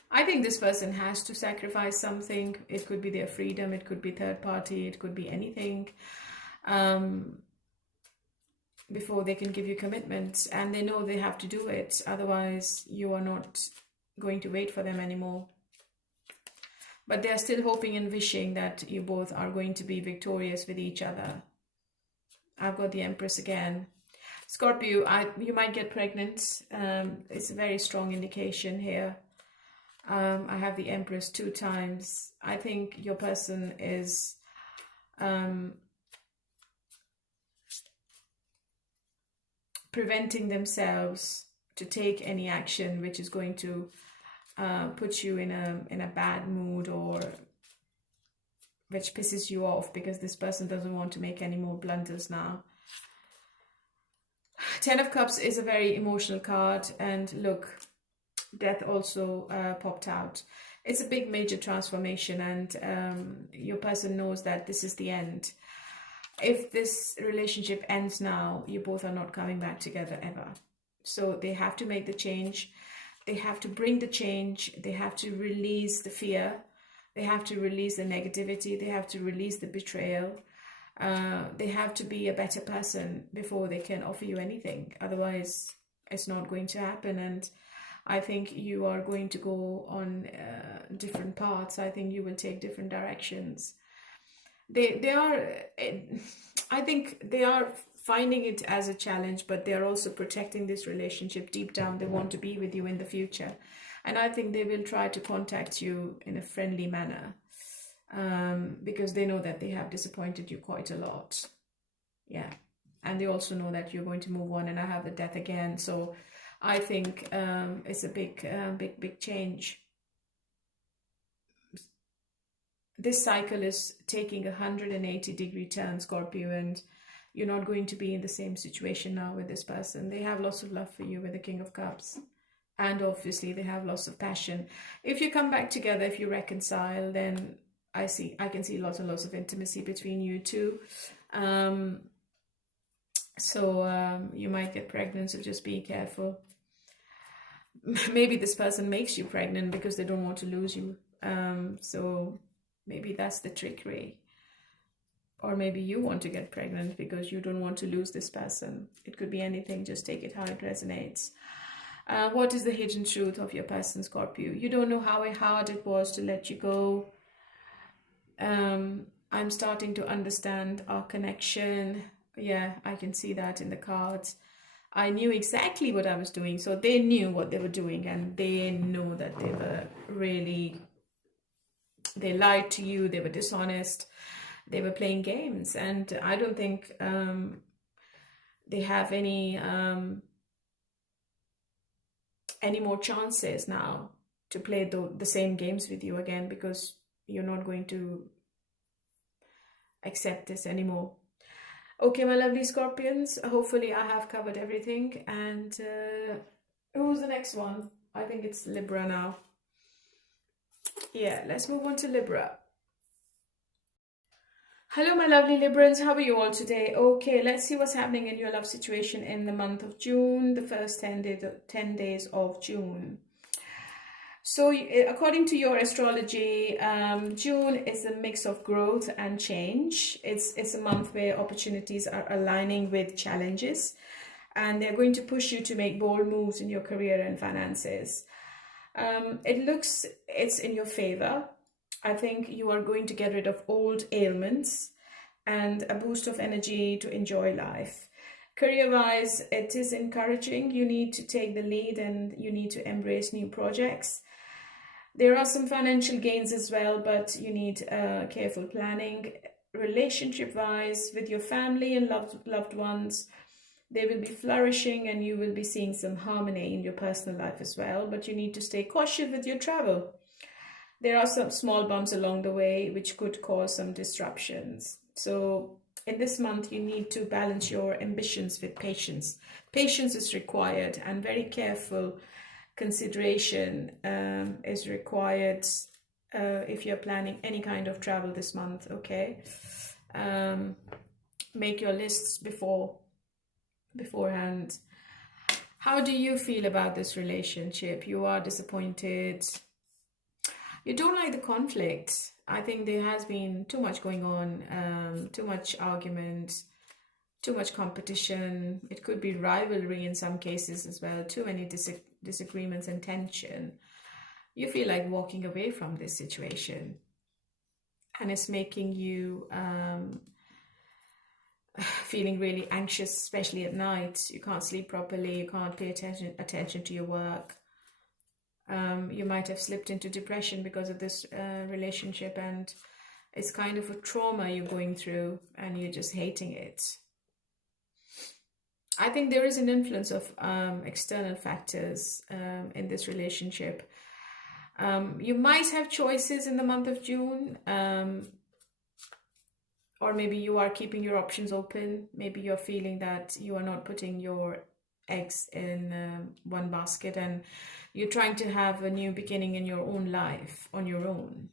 I think this person has to sacrifice something. It could be their freedom, it could be third party, it could be anything, before they can give you commitment. And they know they have to do it. Otherwise, you are not going to wait for them anymore. But they are still hoping and wishing that you both are going to be victorious with each other. I've got the Empress again. Scorpio, you might get pregnant. It's a very strong indication here. I have the Empress 2 times. I think your person is preventing themselves to take any action which is going to put you in a bad mood, or which pisses you off, because this person doesn't want to make any more blunders now. 10 of Cups is a very emotional card, and look, Death also popped out. It's a big major transformation, and your person knows that this is the end. If this relationship ends now, you both are not coming back together ever. So they have to make the change. They have to bring the change. They have to release the fear. They have to release the negativity. They have to release the betrayal. They have to be a better person before they can offer you anything. Otherwise, it's not going to happen. And I think you are going to go on different paths. I think you will take different directions. I think they are finding it as a challenge, but they are also protecting this relationship. Deep down, they want to be with you in the future. And I think they will try to contact you in a friendly manner, because they know that they have disappointed you quite a lot. Yeah. And they also know that you're going to move on, and I have the death again. So I think it's a big change. This cycle is taking a 180-degree turn, Scorpio, and you're not going to be in the same situation now with this person. They have lots of love for you with the King of Cups. And obviously they have lots of passion. If you come back together, if you reconcile, then I can see lots and lots of intimacy between you two. So you might get pregnant, so just be careful. Maybe this person makes you pregnant because they don't want to lose you. So maybe that's the trickery. Or maybe you want to get pregnant because you don't want to lose this person. It could be anything. Just take it how it resonates. What is the hidden truth of your person, Scorpio? You don't know how hard it was to let you go. I'm starting to understand our connection. Yeah, I can see that in the cards. I knew exactly what I was doing. So they knew what they were doing, and they know that they were really, they lied to you, they were dishonest, they were playing games. And I don't think they have any more chances now to play the same games with you again, because you're not going to accept this anymore. Okay, my lovely Scorpions, hopefully I have covered everything. And who's the next one? I think it's Libra now. Yeah, let's move on to Libra. Hello, my lovely Librans. How are you all today? Okay, let's see what's happening in your love situation in the month of June, the first 10 days of June. So according to your astrology, June is a mix of growth and change. It's a month where opportunities are aligning with challenges, and they're going to push you to make bold moves in your career and finances. It's in your favor. I think you are going to get rid of old ailments and a boost of energy to enjoy life. Career-wise, it is encouraging. You need to take the lead and you need to embrace new projects. There are some financial gains as well, but you need careful planning. Relationship-wise, with your family and loved ones, they will be flourishing, and you will be seeing some harmony in your personal life as well. But you need to stay cautious with your travel. There are some small bumps along the way which could cause some disruptions. So in this month, you need to balance your ambitions with patience. Patience is required, and very careful consideration is required if you're planning any kind of travel this month. Okay, make your lists beforehand. How do you feel about this relationship? You are disappointed. You don't like the conflict. I think there has been too much going on, too much argument, too much competition. It could be rivalry in some cases as well. Too many disagreements and tension. You feel like walking away from this situation, and it's making you feeling really anxious, especially at night. You can't sleep properly. You can't pay attention to your work. You might have slipped into depression because of this relationship, and it's kind of a trauma you're going through, and you're just hating it. I think there is an influence of external factors in this relationship. You might have choices in the month of June, or maybe you are keeping your options open. Maybe you're feeling that you are not putting your eggs in one basket, and you're trying to have a new beginning in your own life on your own.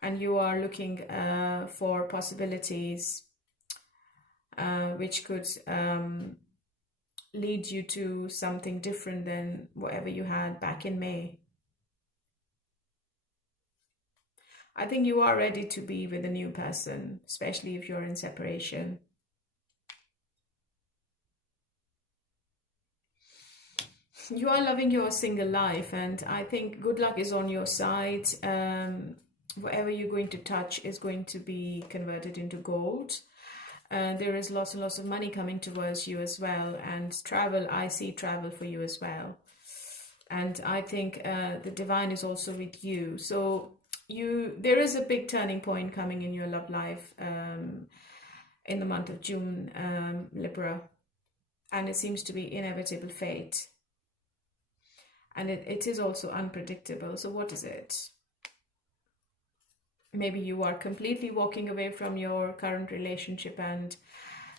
And you are looking for possibilities which could lead you to something different than whatever you had back in May. I think you are ready to be with a new person, especially if you're in separation. You are loving your single life, and I think good luck is on your side. Whatever you're going to touch is going to be converted into gold. There is lots and lots of money coming towards you as well, and travel, I see travel for you as well. And I think the divine is also with you. So there is a big turning point coming in your love life in the month of June, Libra. And it seems to be inevitable fate. And it is also unpredictable. So what is it? Maybe you are completely walking away from your current relationship and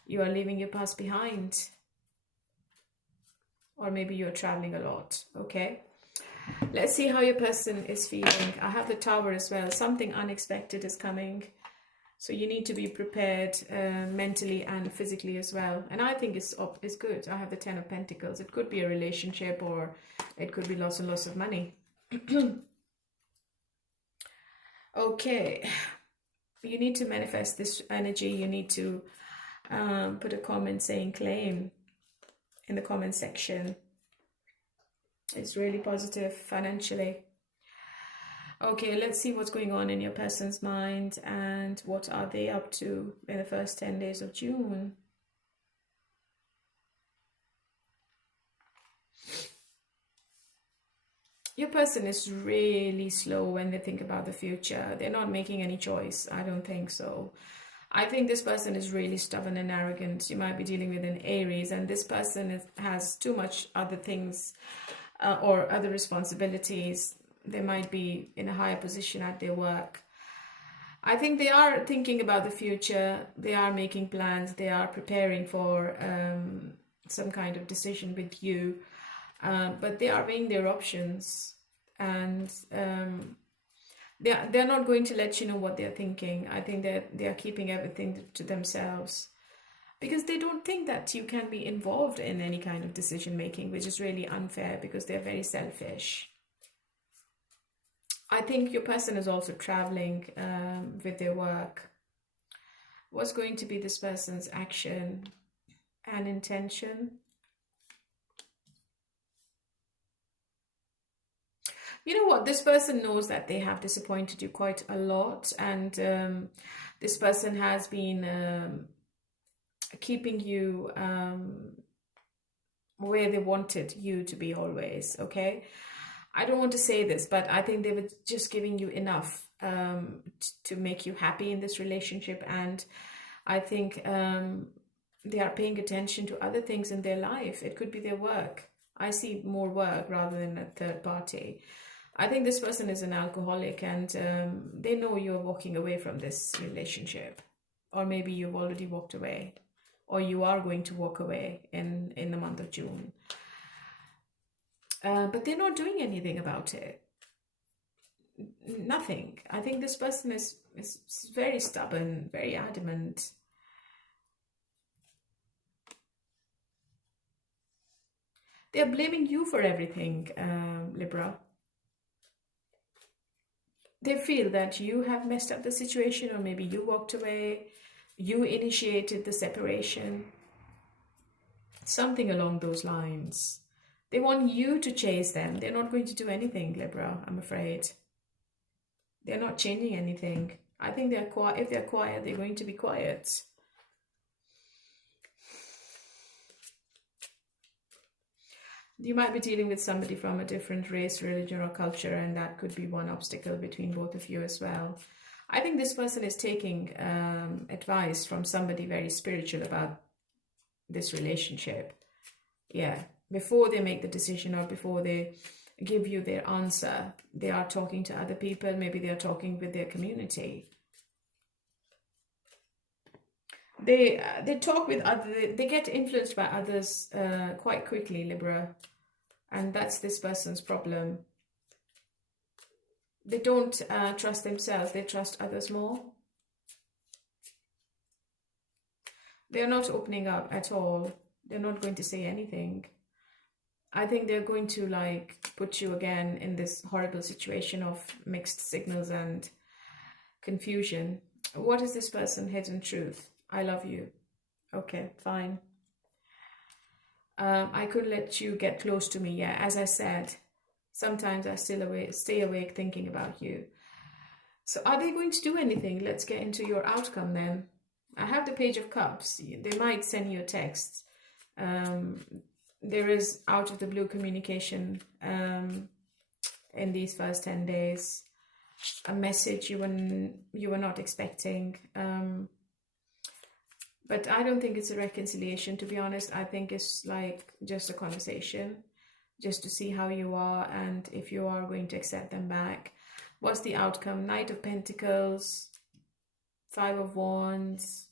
you are leaving your past behind. Or maybe you're traveling a lot, okay? Let's see how your person is feeling. I have the Tower as well. Something unexpected is coming. So you need to be prepared mentally and physically as well. And I think it's good. I have the Ten of Pentacles. It could be a relationship, or it could be lots and lots of money. Okay. You need to manifest this energy. You need to put a comment saying claim in the comment section. It's really positive financially. Okay, let's see what's going on in your person's mind and what are they up to in the first 10 days of June. Your person is really slow when they think about the future. They're not making any choice. I don't think so. I think this person is really stubborn and arrogant. You might be dealing with an Aries, and this person has too much other things or other responsibilities. They might be in a higher position at their work. I think they are thinking about the future. They are making plans. They are preparing for some kind of decision with you. But they are weighing their options. And they're not going to let you know what they're thinking. I think that they are keeping everything to themselves. Because they don't think that you can be involved in any kind of decision making, which is really unfair because they're very selfish. I think your person is also traveling with their work. What's going to be this person's action and intention? You know what? This person knows that they have disappointed you quite a lot. And this person has been keeping you where they wanted you to be always, okay? I don't want to say this, but I think they were just giving you enough to make you happy in this relationship. And I think they are paying attention to other things in their life. It could be their work. I see more work rather than a third party. I think this person is an alcoholic, and they know you're walking away from this relationship. Or maybe you've already walked away, or you are going to walk away in the month of June. But they're not doing anything about it. Nothing. I think this person is very stubborn, very adamant. They're blaming you for everything, Libra. They feel that you have messed up the situation, or maybe you walked away, you initiated the separation. Something along those lines. They want you to chase them. They're not going to do anything, Libra, I'm afraid. They're not changing anything. I think they're quiet. If they're quiet, they're going to be quiet. You might be dealing with somebody from a different race, religion, or culture, and that could be one obstacle between both of you as well. I think this person is taking advice from somebody very spiritual about this relationship. Yeah. Before they make the decision, or before they give you their answer, they are talking to other people. Maybe they are talking with their community. They talk with others. They get influenced by others quite quickly, Libra. And that's this person's problem. They don't trust themselves. They trust others more. They're not opening up at all. They're not going to say anything. I think they're going to put you again in this horrible situation of mixed signals and confusion. What is this person's hidden truth? I love you. Okay, fine. I could let you get close to me. Yeah, as I said, sometimes I stay awake thinking about you. So are they going to do anything? Let's get into your outcome then. I have the Page of Cups. They might send you a text. there is out of the blue communication in these first 10 days, a message you were not expecting. But I don't think it's a reconciliation, to be honest. I think it's like just a conversation, just to see how you are and if you are going to accept them back. What's the outcome? Knight of Pentacles, Five of Wands,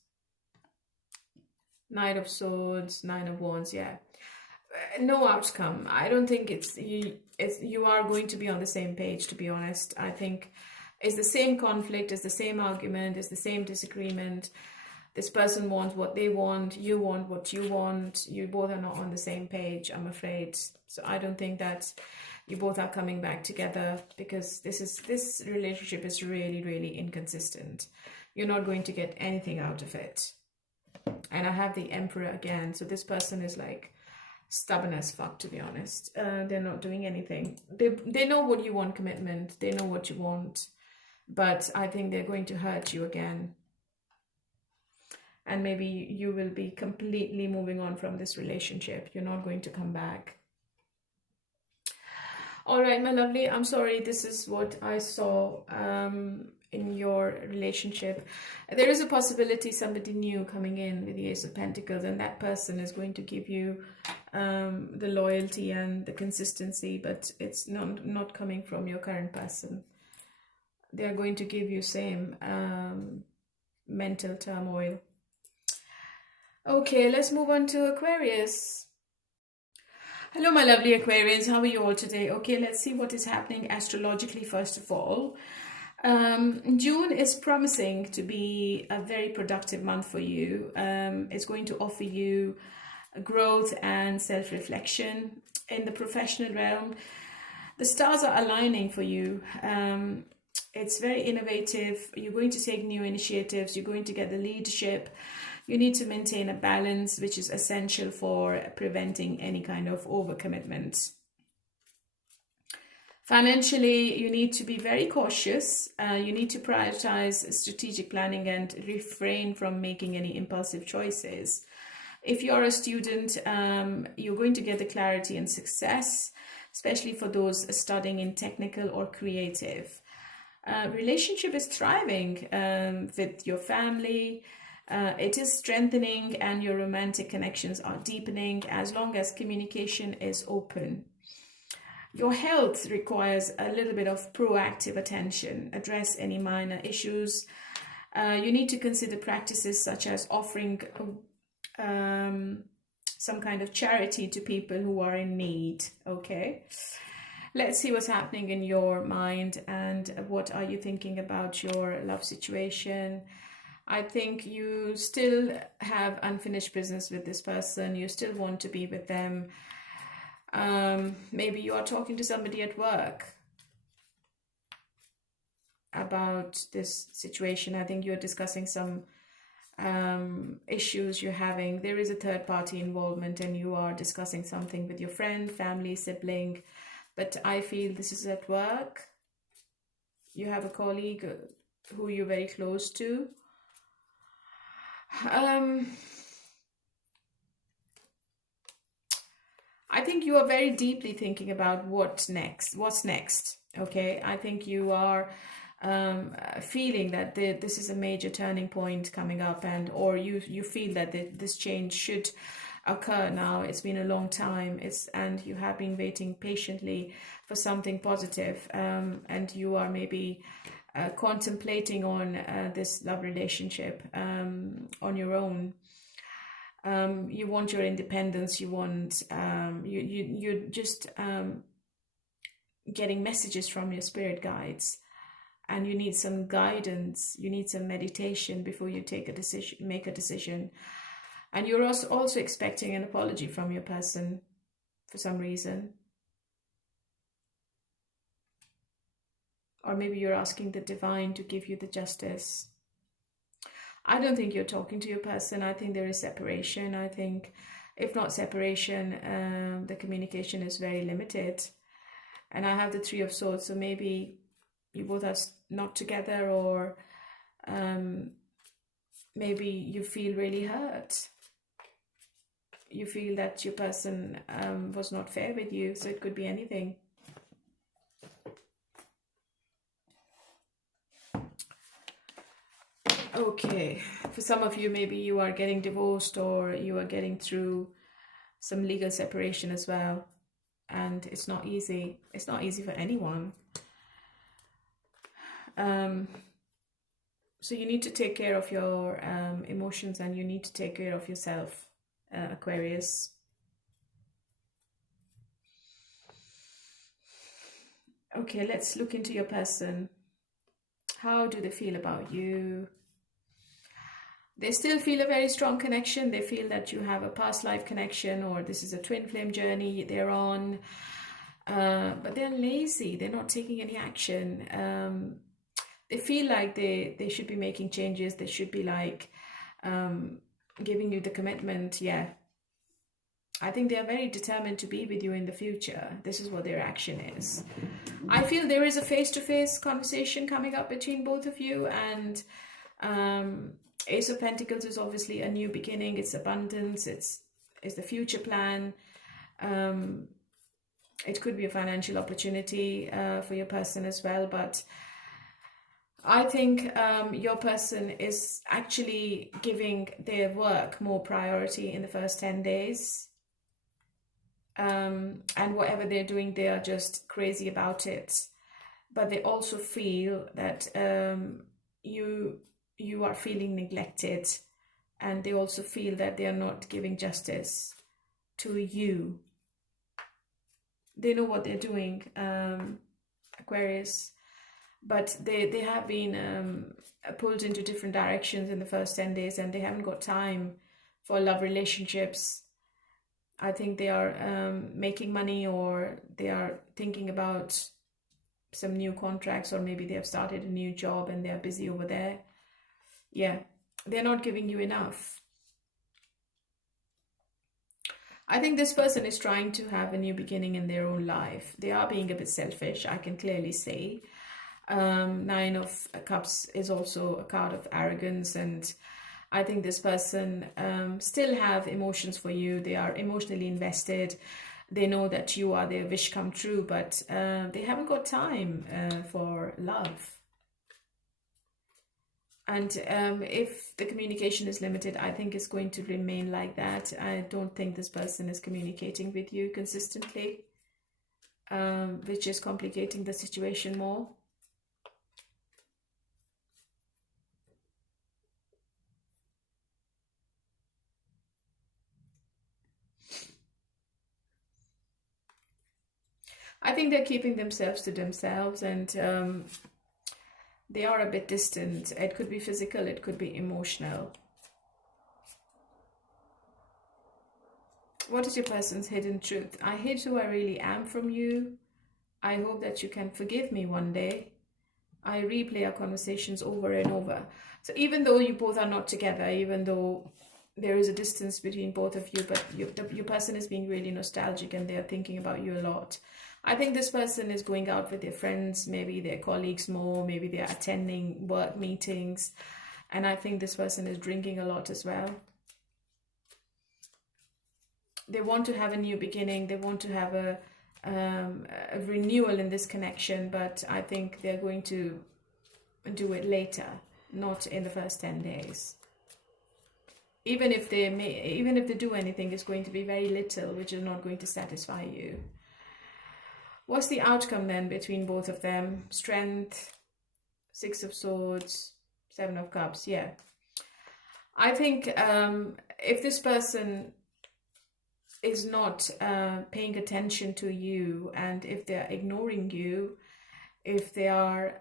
Knight of Swords, Nine of Wands. Yeah, no outcome. I don't think you are going to be on the same page, to be honest. I think it's the same conflict, it's the same argument, it's the same disagreement. This person wants what they want, you want what you want. You both are not on the same page, I'm afraid. So I don't think that you both are coming back together, because this relationship is really, really inconsistent. You're not going to get anything out of it. And I have the Emperor again. So this person is like stubborn as fuck, to be honest. They're not doing anything. They know what you want, commitment. They know what you want. But I think they're going to hurt you again. And maybe you will be completely moving on from this relationship. You're not going to come back. All right, my lovely. I'm sorry. This is what I saw in your relationship. There is a possibility somebody new coming in with the Ace of Pentacles, and that person is going to give you the loyalty and the consistency, but it's not coming from your current person. They are going to give you same mental turmoil. Okay, let's move on to Aquarius. Hello, my lovely Aquarians. How are you all today? Okay, let's see what is happening astrologically first of all. June is promising to be a very productive month for you. It's going to offer you growth and self-reflection. In the professional realm, the stars are aligning for you. It's very innovative. You're going to take new initiatives. You're going to get the leadership. You need to maintain a balance, which is essential for preventing any kind of overcommitment. Financially, you need to be very cautious. You need to prioritize strategic planning and refrain from making any impulsive choices. If you're a student, you're going to get the clarity and success, especially for those studying in technical or creative. Relationship is thriving with your family. It is strengthening, and your romantic connections are deepening as long as communication is open. Your health requires a little bit of proactive attention. Address any minor issues. You need to consider practices such as offering some kind of charity to people who are in need. Okay, let's see what's happening in your mind and what are you thinking about your love situation. I think you still have unfinished business with this person. You still want to be with them. Maybe you are talking to somebody at work about this situation. I think you're discussing some issues you're having. There is a third party involvement, and you are discussing something with your friend, family, sibling. But I feel this is at work. You have a colleague who you're very close to. I think you are very deeply thinking about what's next. Okay, I think you are feeling that this is a major turning point coming up, or you feel that this change should occur now. It's been a long time, and you have been waiting patiently for something positive, and you are maybe contemplating on this love relationship on your own. You want your independence. You want you're just getting messages from your spirit guides, and you need some guidance. You need some meditation before you make a decision. And you're also expecting an apology from your person for some reason. Or maybe you're asking the divine to give you the justice. I don't think you're talking to your person. I think there is separation. I think if not separation, the communication is very limited. And I have the Three of Swords, so maybe you both are not together, or maybe you feel really hurt. you feel that your person was not fair with you. So it could be anything. Okay, for some of you, maybe you are getting divorced or you are getting through some legal separation as well. And it's not easy. It's not easy for anyone. So you need to take care of your emotions, and you need to take care of yourself, Aquarius. Okay, let's look into your person. How do they feel about you? They still feel a very strong connection. They feel that you have a past life connection, or this is a twin flame journey they're on. But they're lazy. They're not taking any action. They feel like they should be making changes. They should be like giving you the commitment. Yeah. I think they are very determined to be with you in the future. This is what their action is. I feel there is a face-to-face conversation coming up between both of you, and Ace of Pentacles is obviously a new beginning. It's abundance. It's the future plan. It could be a financial opportunity for your person as well. But I think your person is actually giving their work more priority in the first 10 days. And whatever they're doing, they are just crazy about it. But they also feel that you are feeling neglected, and they also feel that they are not giving justice to you. They know what they're doing, Aquarius, but they have been pulled into different directions in the first 10 days, and they haven't got time for love relationships. I think they are making money, or they are thinking about some new contracts, or maybe they have started a new job and they are busy over there. Yeah, they're not giving you enough. I think this person is trying to have a new beginning in their own life. They are being a bit selfish, I can clearly see. Nine of Cups is also a card of arrogance, and I think this person still have emotions for you. They are emotionally invested. They know that you are their wish come true, but they haven't got time for love. And if the communication is limited, I think it's going to remain like that. I don't think this person is communicating with you consistently, which is complicating the situation more. I think they're keeping themselves to themselves, and they are a bit distant. It could be physical, it could be emotional. What is your person's hidden truth? I hid who I really am from you. I hope that you can forgive me one day. I replay our conversations over and over. So even though you both are not together, even though there is a distance between both of you, but your person is being really nostalgic, and they are thinking about you a lot. I think this person is going out with their friends, maybe their colleagues more, maybe they are attending work meetings, and I think this person is drinking a lot as well. They want to have a new beginning. They want to have a renewal in this connection, but I think they're going to do it later, not in the first 10 days. Even if they do anything, it's going to be very little, which is not going to satisfy you. What's the outcome then between both of them? Strength, Six of Swords, Seven of Cups. Yeah, I think if this person is not paying attention to you, and if they're ignoring you, if they are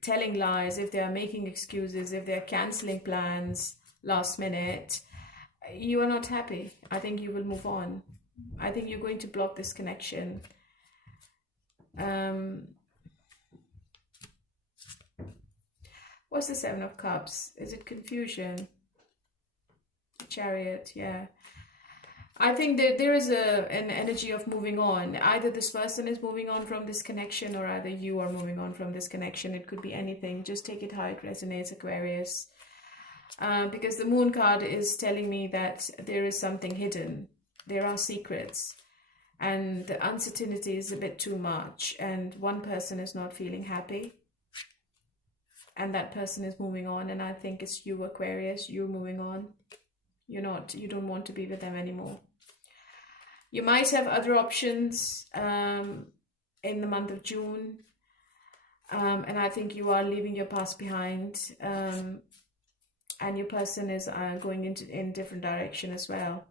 telling lies, if they are making excuses, if they're cancelling plans last minute, you are not happy. I think you will move on. I think you're going to block this connection. What's the Seven of Cups? Is it confusion? Chariot, yeah. I think that there is an energy of moving on. Either this person is moving on from this connection, or either you are moving on from this connection. It could be anything. Just take it how it resonates, Aquarius. because the Moon card is telling me that there is something hidden. There are secrets, and the uncertainty is a bit too much, and one person is not feeling happy, and that person is moving on. And I think it's you, Aquarius. You're moving on. You don't want to be with them anymore. You might have other options in the month of June, and I think you are leaving your past behind, and your person is going in different direction as well.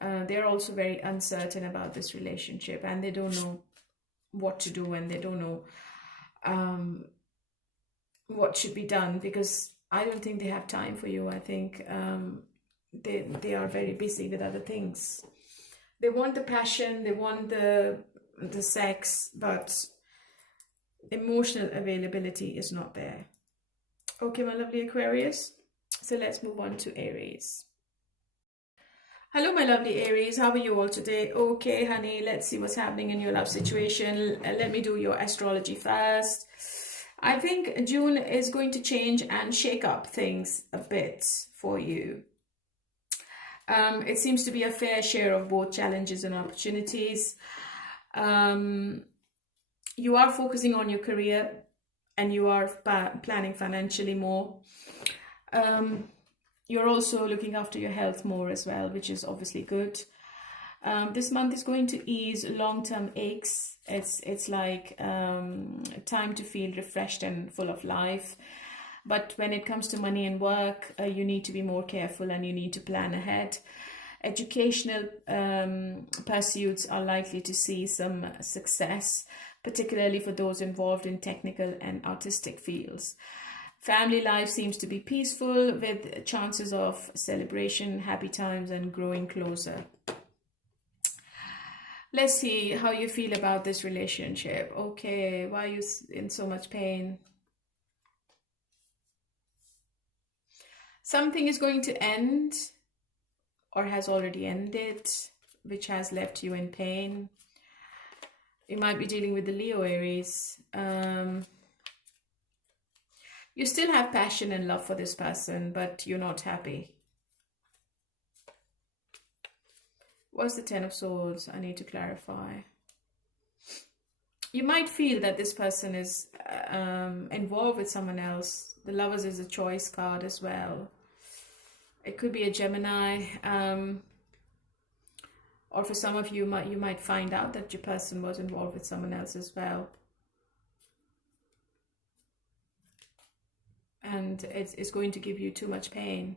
They're also very uncertain about this relationship, and they don't know what to do, and they don't know what should be done, because I don't think they have time for you. I think they are very busy with other things. They want the passion, they want the sex, but emotional availability is not there. Okay, my lovely Aquarius. So let's move on to Aries. Hello, my lovely Aries. How are you all today? Okay, honey, let's see what's happening in your love situation. Let me do your astrology first. I think June is going to change and shake up things a bit for you. It seems to be a fair share of both challenges and opportunities. You are focusing on your career, and you are planning financially more. You're also looking after your health more as well, which is obviously good. This month is going to ease long-term aches. It's like time to feel refreshed and full of life. But when it comes to money and work, you need to be more careful, and you need to plan ahead. Educational pursuits are likely to see some success, particularly for those involved in technical and artistic fields. Family life seems to be peaceful, with chances of celebration, happy times, and growing closer. Let's see how you feel about this relationship. Okay, why are you in so much pain? Something is going to end, or has already ended, which has left you in pain. You might be dealing with the Leo Aries. You still have passion and love for this person, but you're not happy. What's the Ten of Swords? I need to clarify. You might feel that this person is involved with someone else. The Lovers is a choice card as well. It could be a Gemini, or for some of you, you might find out that your person was involved with someone else as well. And it's going to give you too much pain.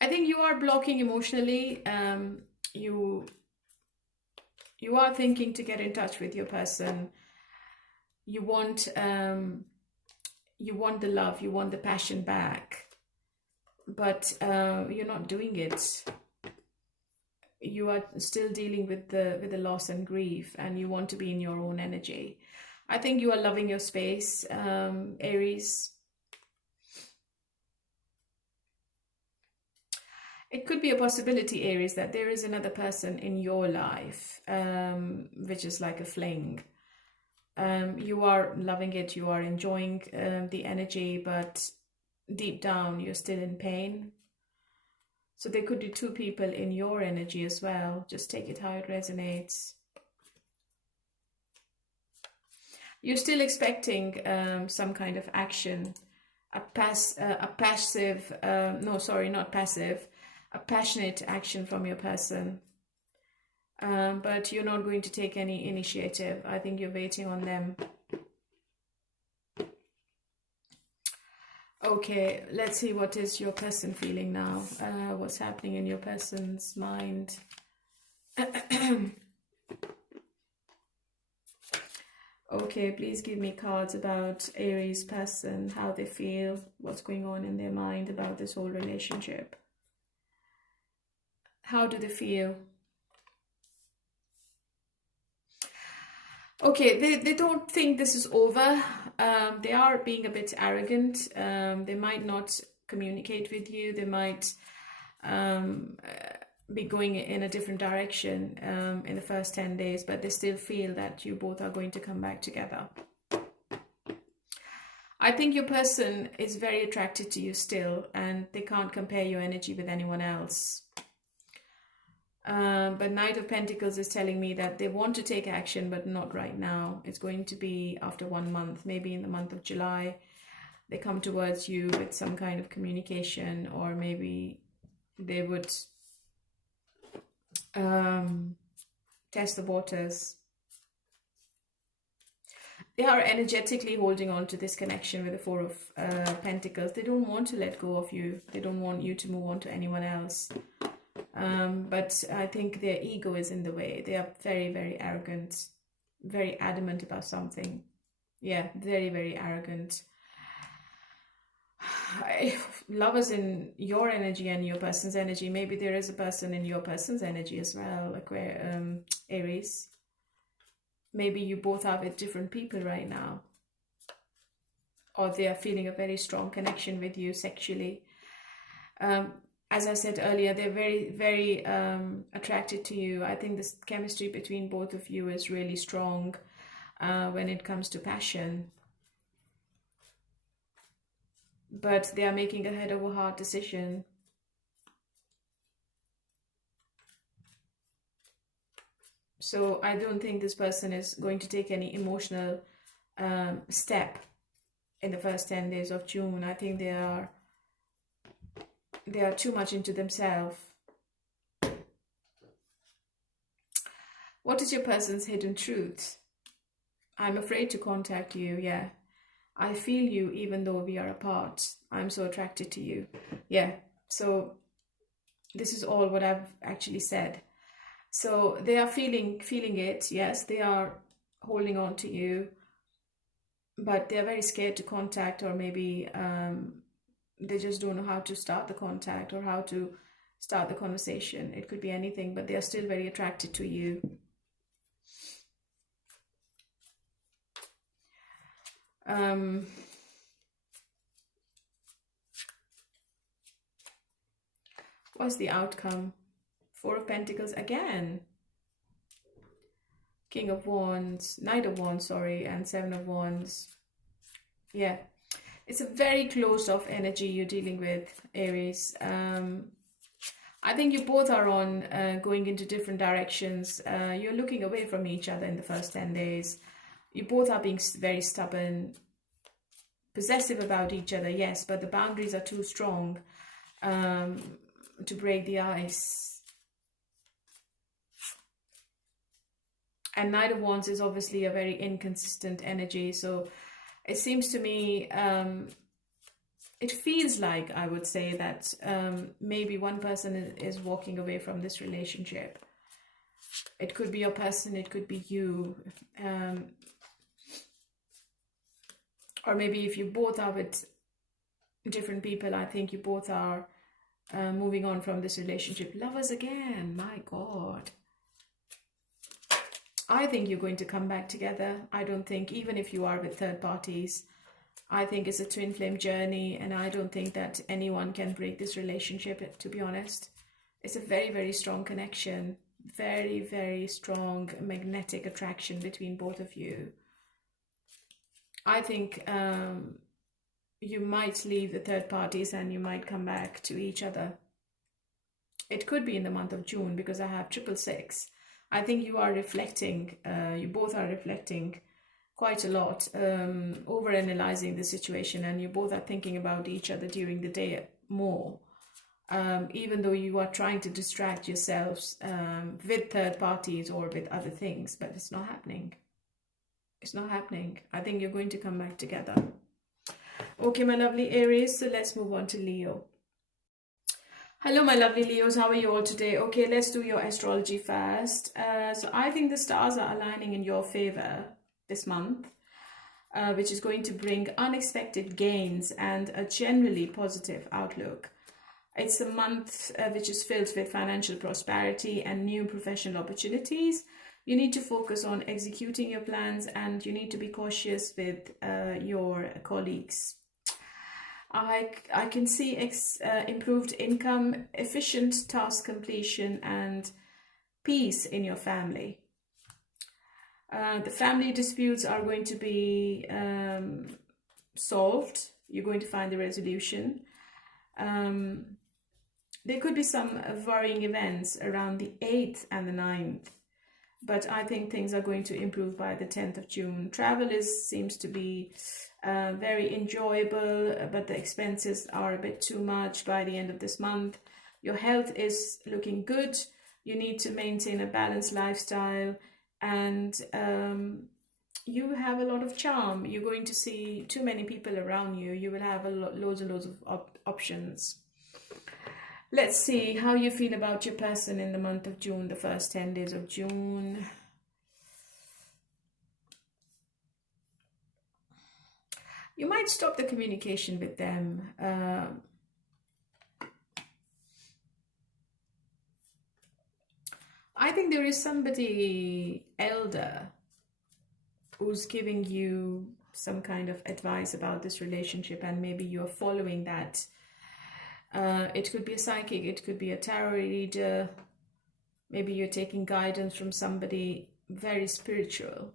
I think you are blocking emotionally. You are thinking to get in touch with your person. You want the love, you want the passion back, but you're not doing it. You are still dealing with the loss and grief, and you want to be in your own energy. I think you are loving your space, Aries. It could be a possibility, Aries, that there is another person in your life, which is like a fling. You are loving it, you are enjoying the energy, but deep down you're still in pain. So there could be two people in your energy as well. Just take it how it resonates. You're still expecting some kind of action, a passionate action from your person. But you're not going to take any initiative. I think you're waiting on them. Okay, let's see what is your person feeling now. What's happening in your person's mind? Okay, please give me cards about Aries person, how they feel, what's going on in their mind about this whole relationship. How do they feel? Okay, they don't think this is over. They are being a bit arrogant. They might not communicate with you. They might be going in a different direction in the first 10 days, but they still feel that you both are going to come back together. I think your person is very attracted to you still, and they can't compare your energy with anyone else. But Knight of Pentacles is telling me that they want to take action, but not right now. It's going to be after 1 month, maybe in the month of July. They come towards you with some kind of communication, or maybe they would test the waters. They are energetically holding on to this connection with the Four of Pentacles. They don't want to let go of you. They don't want you to move on to anyone else. But I think their ego is in the way. They are very, very arrogant, very adamant about something. Yeah, very, very arrogant. Love is in your energy and your person's energy. Maybe there is a person in your person's energy as well, Aries. Maybe you both are with different people right now. Or they are feeling a very strong connection with you sexually. As I said earlier, they're very, very attracted to you. I think this chemistry between both of you is really strong when it comes to passion. But they are making a head over heart decision. So I don't think this person is going to take any emotional step in the first 10 days of June. I think they are too much into themselves. What is your person's hidden truth? I'm afraid to contact you. Yeah. I feel you even though we are apart. I'm so attracted to you. Yeah. So this is all what I've actually said. So they are feeling it. Yes, they are holding on to you, but they are very scared to contact, or maybe they just don't know how to start the contact or how to start the conversation. It could be anything, but they are still very attracted to you. What's the outcome? Four of Pentacles again. King of Wands, Knight of Wands, sorry, and Seven of Wands. Yeah. It's a very closed off energy you're dealing with, Aries. I think you both are on going into different directions. You're looking away from each other in the first 10 days. You both are being very stubborn, possessive about each other, yes, but the boundaries are too strong to break the ice. And Knight of Wands is obviously a very inconsistent energy, so it seems to me, it feels like, I would say, that maybe one person is walking away from this relationship. It could be your person, it could be you. Or maybe if you both are with different people, I think you both are moving on from this relationship. Lovers again, my God. I think you're going to come back together. I don't think, even if you are with third parties, I think it's a twin flame journey, and I don't think that anyone can break this relationship, to be honest. It's a very, very strong connection. Very, very strong magnetic attraction between both of you. I think you might leave the third parties and you might come back to each other. It could be in the month of June, because I have 666. I think you are reflecting, you both are reflecting quite a lot, over-analyzing the situation, and you both are thinking about each other during the day more, even though you are trying to distract yourselves with third parties or with other things, but it's not happening. It's not happening. I think you're going to come back together. Okay, my lovely Aries, so let's move on to Leo. Hello, my lovely Leos. How are you all today? Okay, let's do your astrology first. So I think the stars are aligning in your favor this month, which is going to bring unexpected gains and a generally positive outlook. It's a month which is filled with financial prosperity and new professional opportunities. You need to focus on executing your plans, and you need to be cautious with your colleagues. I can see improved income, efficient task completion, and peace in your family. The family disputes are going to be solved. You're going to find the resolution. There could be some worrying events around the 8th and the 9th, but I think things are going to improve by the 10th of June. Travel seems to be very enjoyable, but the expenses are a bit too much by the end of this month. Your health is looking good. You need to maintain a balanced lifestyle, and you have a lot of charm. You're going to see too many people around you. You will have loads and loads of options. Let's see how you feel about your person in the month of June, the first 10 days of June. You might stop the communication with them. I think there is somebody elder who's giving you some kind of advice about this relationship, and maybe you're following that. It could be a psychic, it could be a tarot reader. Maybe you're taking guidance from somebody very spiritual,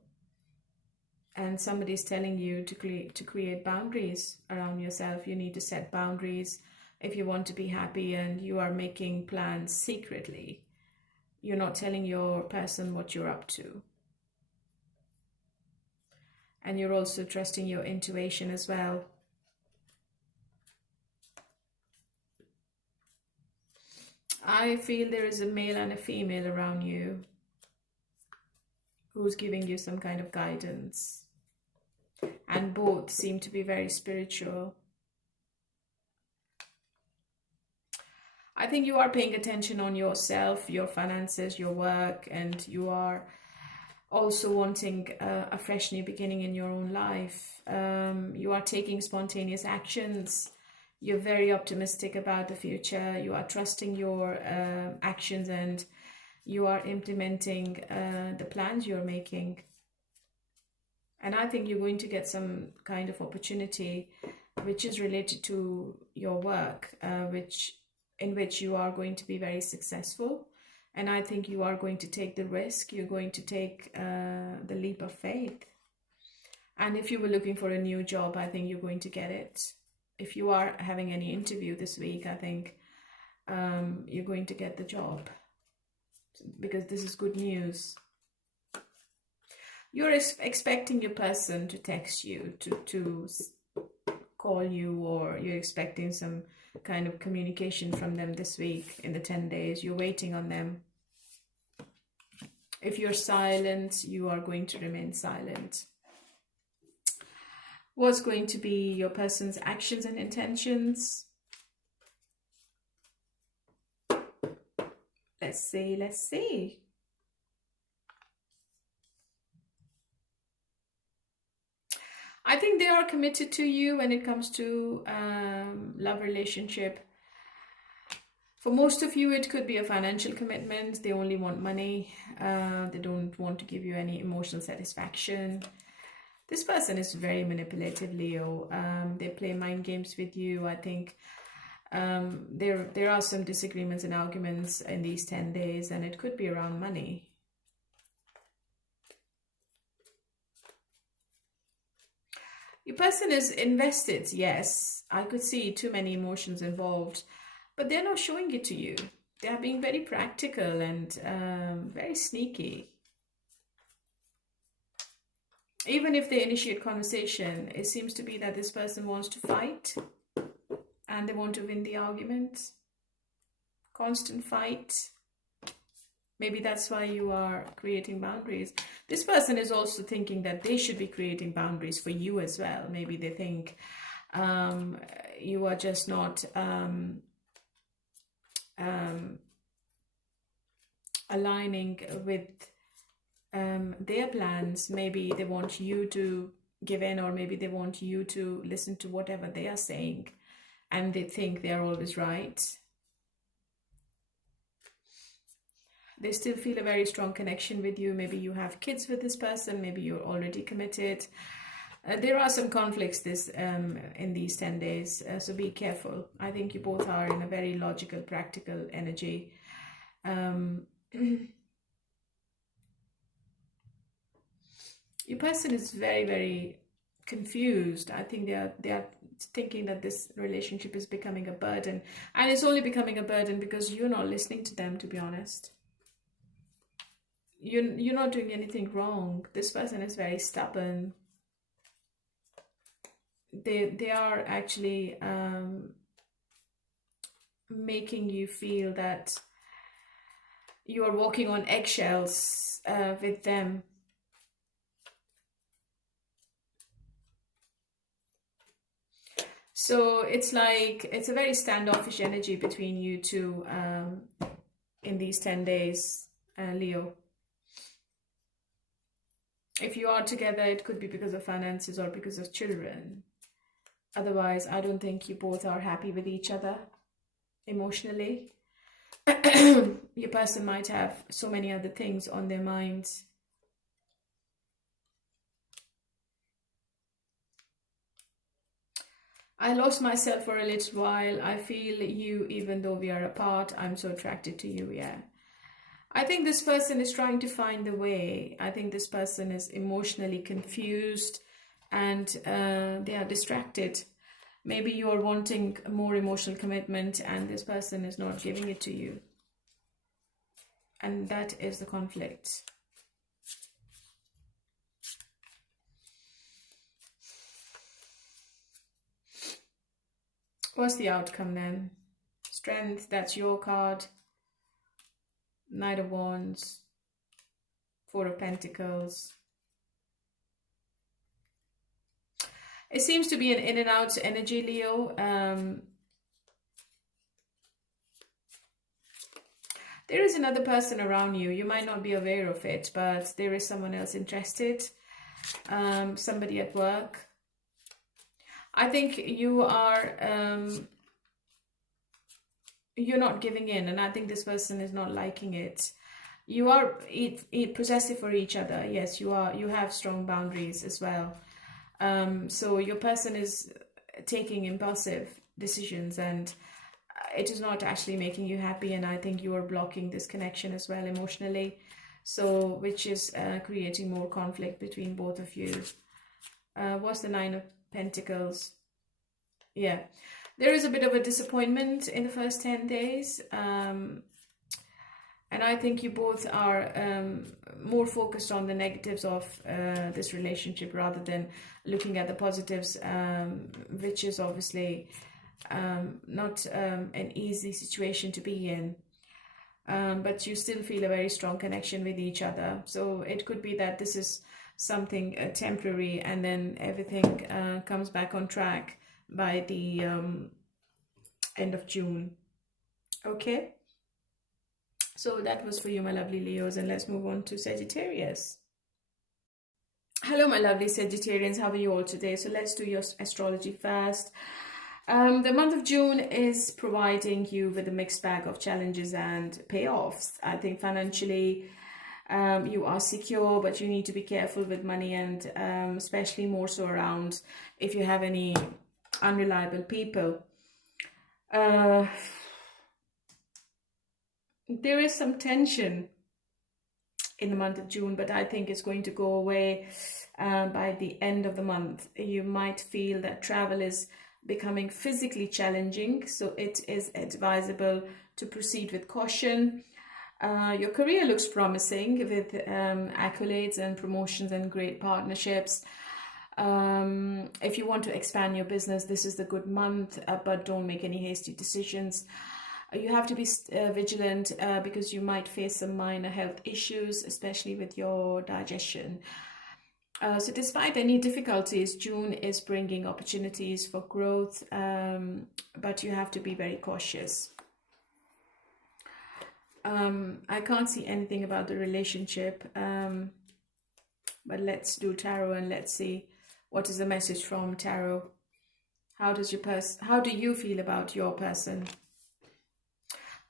and somebody's telling you to create boundaries around yourself. You need to set boundaries if you want to be happy, and you are making plans secretly. You're not telling your person what you're up to. And you're also trusting your intuition as well. I feel there is a male and a female around you who's giving you some kind of guidance. And both seem to be very spiritual. I think you are paying attention on yourself, your finances, your work, and you are also wanting a fresh new beginning in your own life. You are taking spontaneous actions. You're very optimistic about the future. You are trusting your actions, and you are implementing the plans you're making. And I think you're going to get some kind of opportunity which is related to your work, in which you are going to be very successful. And I think you are going to take the risk. You're going to take the leap of faith. And if you were looking for a new job, I think you're going to get it. If you are having any interview this week, I think you're going to get the job, because this is good news. You're expecting your person to text you, to call you, or you're expecting some kind of communication from them this week in the 10 days. You're waiting on them. If you're silent, you are going to remain silent. What's going to be your person's actions and intentions? Let's see. I think they are committed to you when it comes to love relationship. For most of you, it could be a financial commitment. They only want money. They don't want to give you any emotional satisfaction. This person is very manipulative, Leo. They play mind games with you. I think there are some disagreements and arguments in these 10 days, and it could be around money. Your person is invested, yes. I could see too many emotions involved, but they're not showing it to you. They are being very practical and very sneaky. Even if they initiate conversation, it seems to be that this person wants to fight and they want to win the argument. Constant fight. Maybe that's why you are creating boundaries. This person is also thinking that they should be creating boundaries for you as well. Maybe they think you are just not aligning with their plans. Maybe they want you to give in, or maybe they want you to listen to whatever they are saying, and they think they're always right. They still feel a very strong connection with you. Maybe you have kids with this person. Maybe you're already committed. There are some conflicts in these 10 days, so be careful. I think you both are in a very logical, practical energy. Your person is very, very confused. I think they are thinking that this relationship is becoming a burden, and it's only becoming a burden because you're not listening to them, to be honest. You're not doing anything wrong. This person is very stubborn. They are actually making you feel that you are walking on eggshells with them. So it's like, it's a very standoffish energy between you two in these 10 days, Leo. If you are together, it could be because of finances or because of children. Otherwise, I don't think you both are happy with each other emotionally. Your person might have so many other things on their minds. I lost myself for a little while. I feel you, even though we are apart. I'm so attracted to you, yeah. I think this person is trying to find the way. I think this person is emotionally confused and they are distracted. Maybe you're wanting more emotional commitment and this person is not giving it to you. And that is the conflict. What's the outcome then? Strength, that's your card. Knight of Wands. Four of Pentacles. It seems to be an in and out energy, Leo. There is another person around you. You might not be aware of it, but there is someone else interested. Somebody at work. I think you are, you're not giving in, and I think this person is not liking it. You are possessive for each other. Yes, you are. You have strong boundaries as well. So your person is taking impulsive decisions and it is not actually making you happy, and I think you are blocking this connection as well emotionally, so which is creating more conflict between both of you. What's the Nine of Pentacles? Yeah, there is a bit of a disappointment in the first 10 days, and I think you both are more focused on the negatives of this relationship rather than looking at the positives, which is obviously not an easy situation to be in. But you still feel a very strong connection with each other. So it could be that this is something temporary and then everything comes back on track by the end of June. Okay? So that was for you, my lovely Leos, and let's move on to Sagittarius. Hello, my lovely Sagittarians. How are you all today? So let's do your astrology first. The month of June is providing you with a mixed bag of challenges and payoffs. I think financially you are secure, but you need to be careful with money, and especially more so around if you have any unreliable people. There is some tension in the month of June, but I think it's going to go away by the end of the month. You might feel that travel is becoming physically challenging, so it is advisable to proceed with caution. Your career looks promising with accolades and promotions and great partnerships. If you want to expand your business, this is the good month, but don't make any hasty decisions. You have to be vigilant because you might face some minor health issues, especially with your digestion. So despite any difficulties, June is bringing opportunities for growth, but you have to be very cautious. I can't see anything about the relationship, but let's do tarot and let's see what is the message from tarot. How do you feel about your person?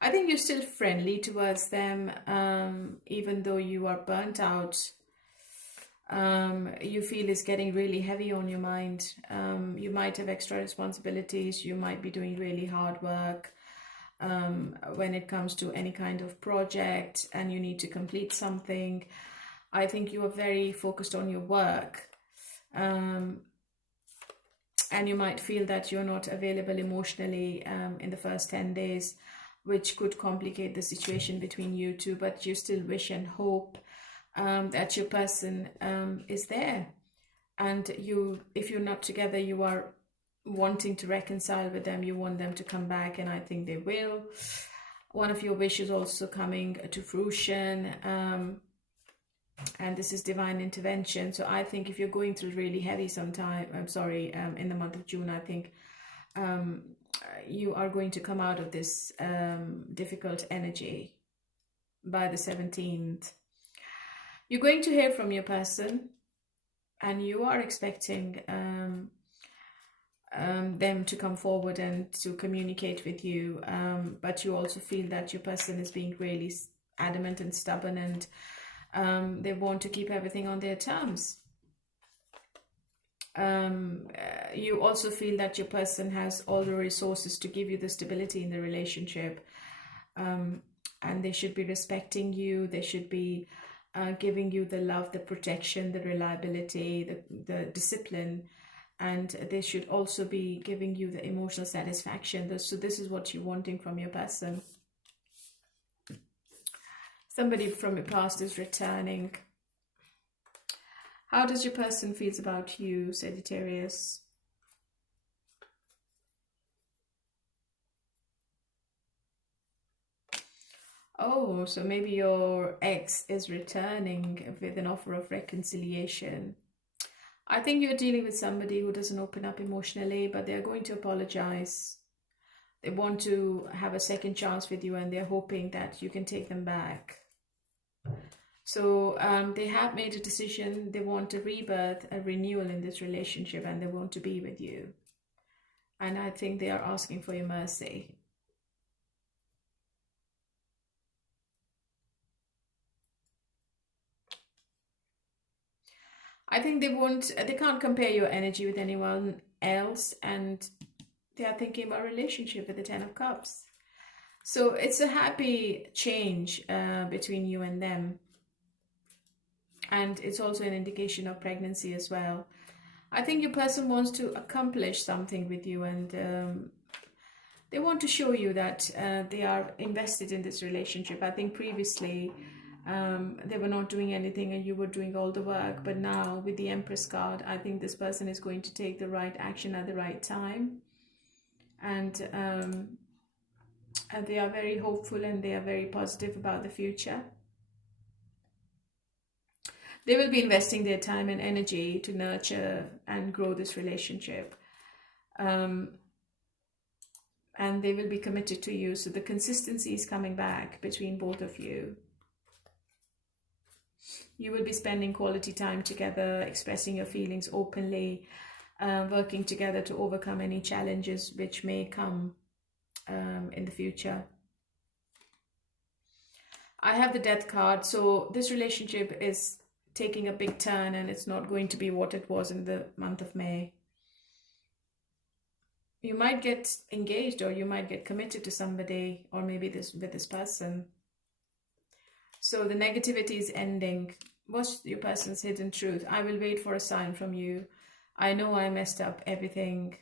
I think you're still friendly towards them, even though you are burnt out. You feel it's getting really heavy on your mind. You might have extra responsibilities. You might be doing really hard work when it comes to any kind of project and you need to complete something. I think you are very focused on your work. and you might feel that you're not available emotionally in the first 10 days, which could complicate the situation between you two, but you still wish and hope that your person is there. And you, if you're not together, you are wanting to reconcile with them. You want them to come back, and I think they will. One of your wishes also coming to fruition, and this is divine intervention. So I think if you're going through really heavy sometime, in the month of June, I think you are going to come out of this difficult energy by the 17th. You're going to hear from your person, and you are expecting them to come forward and to communicate with you, but you also feel that your person is being really adamant and stubborn, and they want to keep everything on their terms. You also feel that your person has all the resources to give you the stability in the relationship, and they should be respecting you. They should be giving you the love, the protection, the reliability, the discipline, and they should also be giving you the emotional satisfaction. So this is what you're wanting from your person. Somebody from your past is returning. How does your person feel about you, Sagittarius? Oh, so maybe your ex is returning with an offer of reconciliation. I think you're dealing with somebody who doesn't open up emotionally, but they're going to apologize. They want to have a second chance with you, and they're hoping that you can take them back. So they have made a decision. They want a rebirth, a renewal in this relationship, and they want to be with you. And I think they are asking for your mercy. I think they can't compare your energy with anyone else, and they are thinking about a relationship with the 10 of Cups. So it's a happy change between you and them. And it's also an indication of pregnancy as well. I think your person wants to accomplish something with you, and they want to show you that they are invested in this relationship. I think previously they were not doing anything and you were doing all the work, but now with the Empress card, I think this person is going to take the right action at the right time, and they are very hopeful and they are very positive about the future. They will be investing their time and energy to nurture and grow this relationship, and they will be committed to you. So the consistency is coming back between both of you. You will be spending quality time together, expressing your feelings openly, working together to overcome any challenges which may come in the future. I have the Death card, so this relationship is taking a big turn, and it's not going to be what it was in the month of May. You might get engaged, or you might get committed to somebody, or maybe with this person. So the negativity is ending. What's your person's hidden truth? I will wait for a sign from you. I know I messed up everything.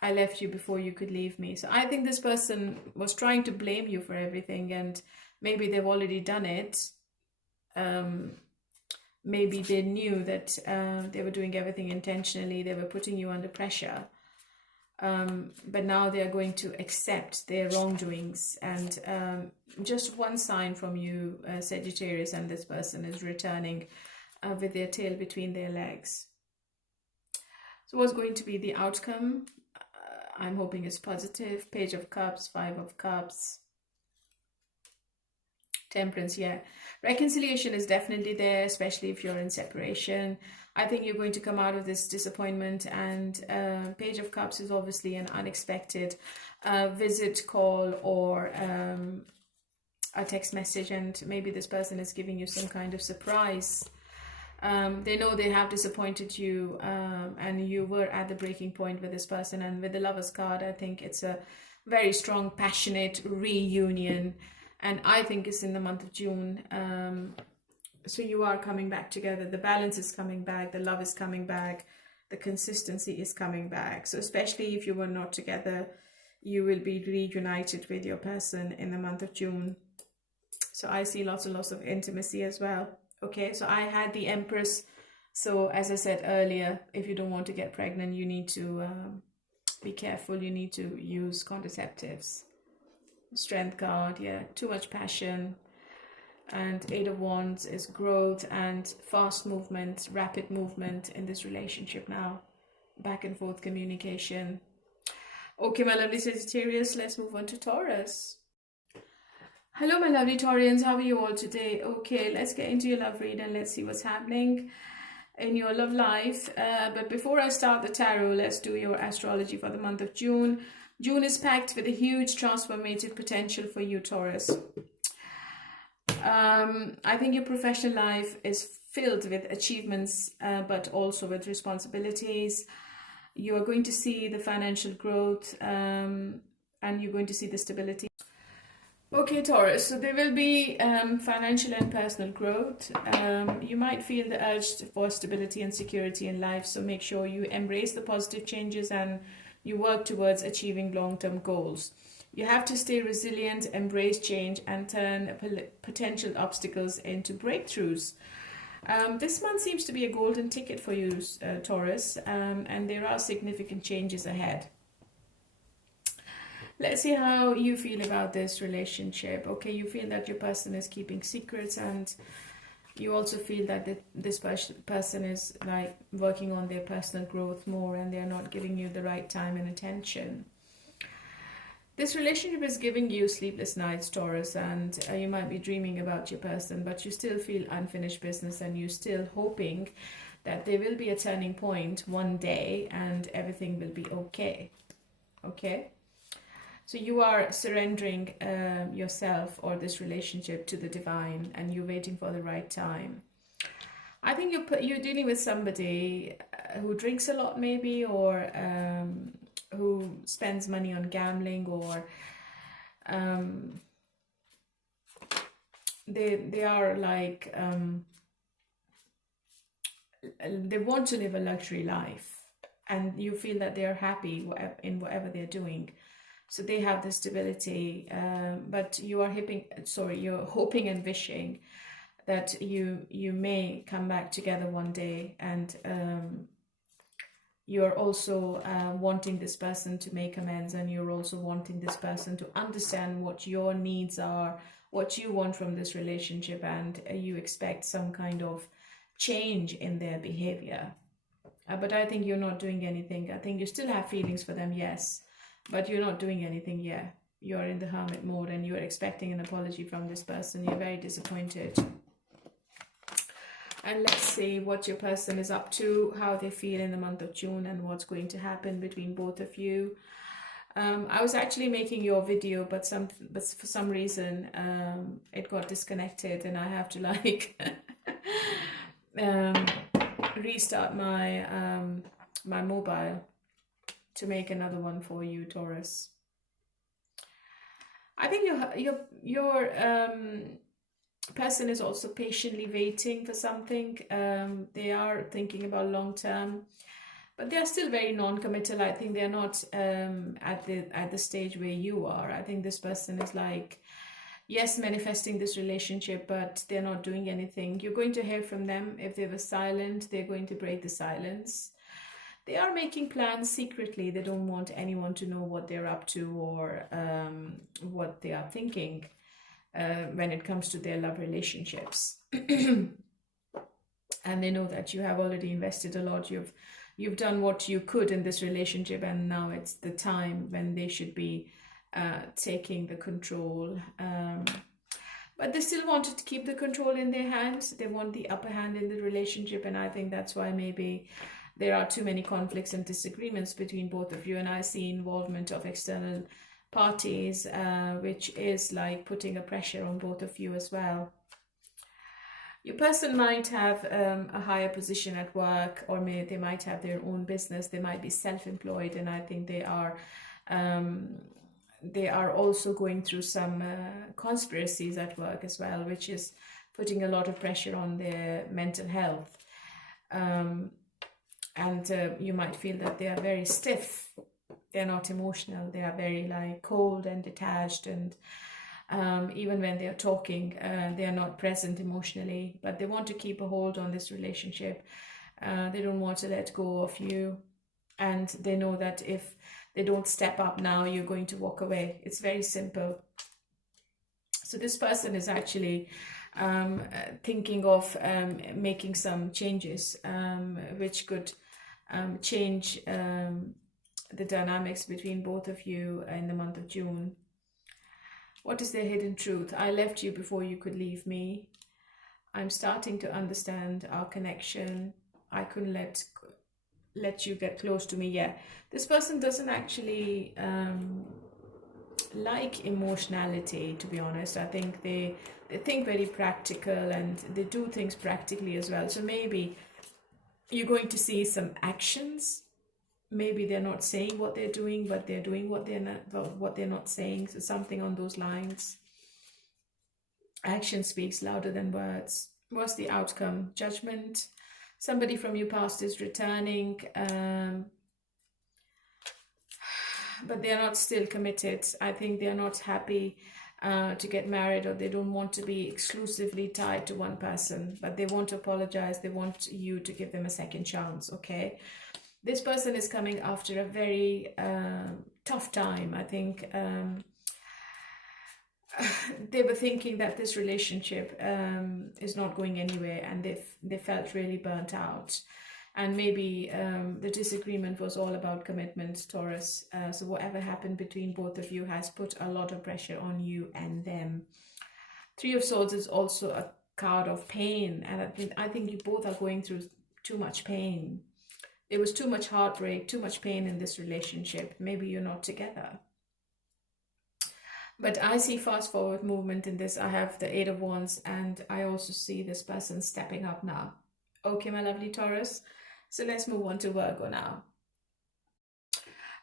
I left you before you could leave me. So I think this person was trying to blame you for everything, and maybe they've already done it. Maybe they knew that they were doing everything intentionally. They were putting you under pressure. But now they are going to accept their wrongdoings, and just one sign from you, Sagittarius, and this person is returning with their tail between their legs. So what's going to be the outcome? I'm hoping it's positive. Page of Cups, 5 of Cups, Temperance. Yeah, reconciliation is definitely there, especially if you're in separation. I think you're going to come out of this disappointment, and Page of Cups is obviously an unexpected visit, call, or a text message, and maybe this person is giving you some kind of surprise. They know they have disappointed you, and you were at the breaking point with this person. And with the Lovers card, I think it's a very strong, passionate reunion, and I think it's in the month of June. So you are coming back together. The balance is coming back. The love is coming back. the consistency is coming back. So especially if you were not together, you will be reunited with your person in the month of June. So I see lots and lots of intimacy as well. Okay, so I had the Empress. So as I said earlier, if you don't want to get pregnant, you need to be careful. You need to use contraceptives. Strength card, yeah, too much passion. And Eight of Wands is growth and fast movement, rapid movement in this relationship now. Back and forth communication. Okay, my lovely Sagittarius, let's move on to Taurus. Hello, my lovely Taurians. How are you all today? Okay, let's get into your love read and let's see what's happening in your love life. But before I start the tarot, let's do your astrology for the month of June. June is packed with a huge transformative potential for you, Taurus. I think your professional life is filled with achievements, but also with responsibilities. You are going to see the financial growth, and you're going to see the stability. Okay, Taurus, so there will be financial and personal growth. You might feel the urge for stability and security in life, so make sure you embrace the positive changes and you work towards achieving long-term goals. You have to stay resilient, embrace change, and turn potential obstacles into breakthroughs. This month seems to be a golden ticket for you, Taurus, and there are significant changes ahead. Let's see how you feel about this relationship. Okay, you feel that your person is keeping secrets, and you also feel that this person is like working on their personal growth more, and they're not giving you the right time and attention. This relationship is giving you sleepless nights, Taurus, and you might be dreaming about your person, but you still feel unfinished business, and you're still hoping that there will be a turning point one day and everything will be okay. Okay? So you are surrendering yourself or this relationship to the divine, and you're waiting for the right time. I think you're dealing with somebody who drinks a lot, maybe, or who spends money on gambling, or they are like they want to live a luxury life, and you feel that they are happy in whatever they're doing. So they have the stability, but you are you're hoping and wishing that you may come back together one day, and you're also wanting this person to make amends, and you're also wanting this person to understand what your needs are, what you want from this relationship, and you expect some kind of change in their behavior. But I think you're not doing anything. I think you still have feelings for them, yes, but you're not doing anything yet. You're in the hermit mode, and you're expecting an apology from this person. You're very disappointed. And let's see what your person is up to, how they feel in the month of June, and what's going to happen between both of you. I was actually making your video, but for some reason it got disconnected, and I have to like restart my my mobile to make another one for you, Taurus. I think your person is also patiently waiting for something. They are thinking about long term, but they are still very non-committal. I think they're not at the stage where you are. I think this person is like, yes, manifesting this relationship, but they're not doing anything. You're going to hear from them. If they were silent, they're going to break the silence. They are making plans secretly. They don't want anyone to know what they're up to, or what they are thinking when it comes to their love relationships. And they know that you have already invested a lot. You've done what you could in this relationship, and now it's the time when they should be taking the control. But they still wanted to keep the control in their hands. They want the upper hand in the relationship, and I think that's why maybe there are too many conflicts and disagreements between both of you. And I see involvement of external parties, which is like putting a pressure on both of you as well. Your person might have a higher position at work, or they might have their own business. They might be self-employed, and I think they are also going through some conspiracies at work as well, which is putting a lot of pressure on their mental health. And you might feel that they are very stiff. They're not emotional. They are very like cold and detached, and even when they are talking, they are not present emotionally, but they want to keep a hold on this relationship. They don't want to let go of you, and they know that if they don't step up now, you're going to walk away. It's very simple. So this person is actually thinking of making some changes, which could change the dynamics between both of you in the month of June. What is their hidden truth? I left you before you could leave me. I'm starting to understand our connection. I couldn't let you get close to me. Yeah, this person doesn't actually like emotionality, to be honest. I think they think very practical, and they do things practically as well. So maybe you're going to see some actions. Maybe they're not saying what they're doing, but they're doing what they're not saying. So something on those lines. Action speaks louder than words. What's the outcome? Judgment. Somebody from your past is returning, but they're not still committed. I think they're not happy to get married, or they don't want to be exclusively tied to one person, but they want to apologize. They want you to give them a second chance, okay? This person is coming after a very tough time. I think they were thinking that this relationship is not going anywhere, and they felt really burnt out. And maybe the disagreement was all about commitment, Taurus. So whatever happened between both of you has put a lot of pressure on you and them. Three of Swords is also a card of pain, and I think you both are going through too much pain. There was too much heartbreak, too much pain in this relationship. Maybe you're not together. But I see fast forward movement in this. I have the Eight of Wands, and I also see this person stepping up now. Okay, my lovely Taurus. So let's move on to Virgo now.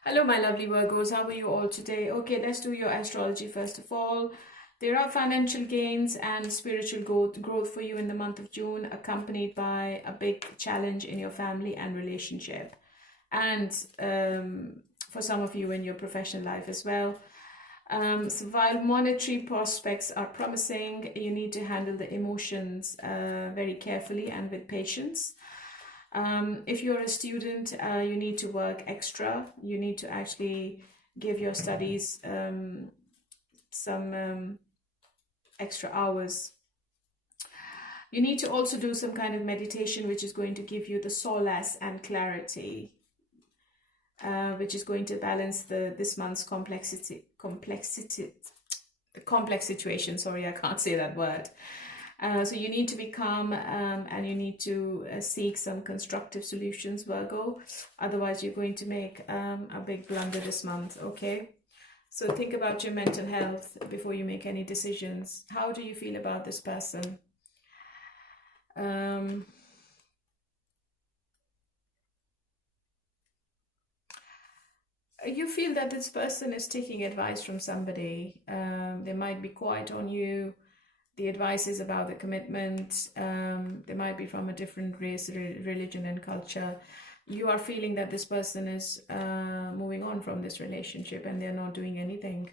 Hello, my lovely Virgos. How are you all today? Okay, let's do your astrology first of all. There are financial gains and spiritual growth for you in the month of June, accompanied by a big challenge in your family and relationship. And for some of you in your professional life as well. So while monetary prospects are promising, you need to handle the emotions very carefully and with patience. If you're a student, you need to work extra. You need to actually give your studies some extra hours. You need to also do some kind of meditation, which is going to give you the solace and clarity, which is going to balance this month's complex situation. Sorry, I can't say that word. So you need to be calm, and you need to seek some constructive solutions, Virgo. Otherwise, you're going to make a big blunder this month, okay? So think about your mental health before you make any decisions. How do you feel about this person? You feel that this person is taking advice from somebody. They might be quiet on you. The advice is about the commitment. They might be from a different race, religion, and culture. You are feeling that this person is moving on from this relationship, and they're not doing anything.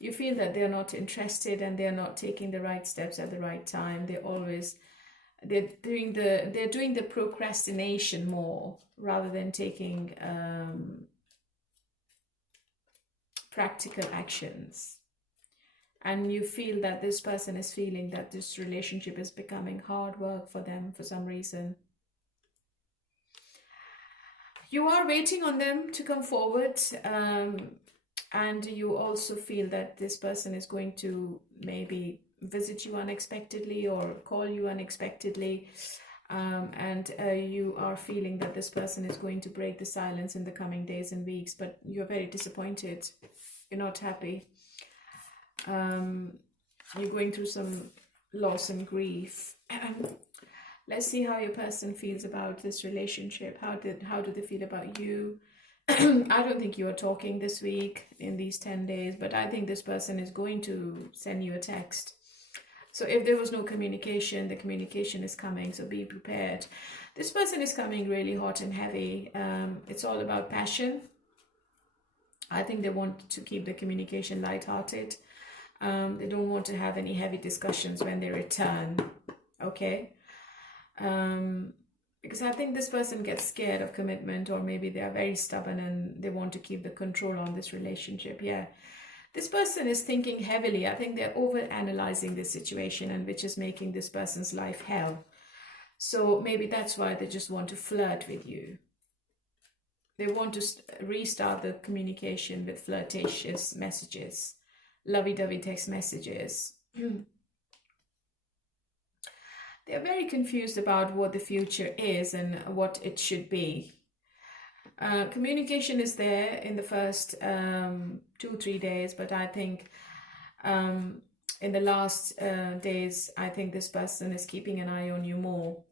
You feel that they're not interested, and they're not taking the right steps at the right time. They're doing the procrastination more rather than taking practical actions. And you feel that this person is feeling that this relationship is becoming hard work for them for some reason. You are waiting on them to come forward, and you also feel that this person is going to maybe visit you unexpectedly or call you unexpectedly, and you are feeling that this person is going to break the silence in the coming days and weeks, but you're very disappointed. You're not happy. You're going through some loss and grief. Let's see how your person feels about this relationship. How do they feel about you? I don't think you are talking this week in these 10 days, but I think this person is going to send you a text. So if there was no communication, the communication is coming, so be prepared. This person is coming really hot and heavy. It's all about passion. I think they want to keep the communication lighthearted. They don't want to have any heavy discussions when they return, okay? Because I think this person gets scared of commitment, or maybe they are very stubborn and they want to keep the control on this relationship. Yeah, this person is thinking heavily. I think they're over-analyzing this situation, and which is making this person's life hell. So maybe that's why they just want to flirt with you. They want to restart the communication with flirtatious messages, lovey-dovey text messages. They're very confused about what the future is and what it should be. Communication is there in the first 2-3 days, but I think in the last days, I think this person is keeping an eye on you more.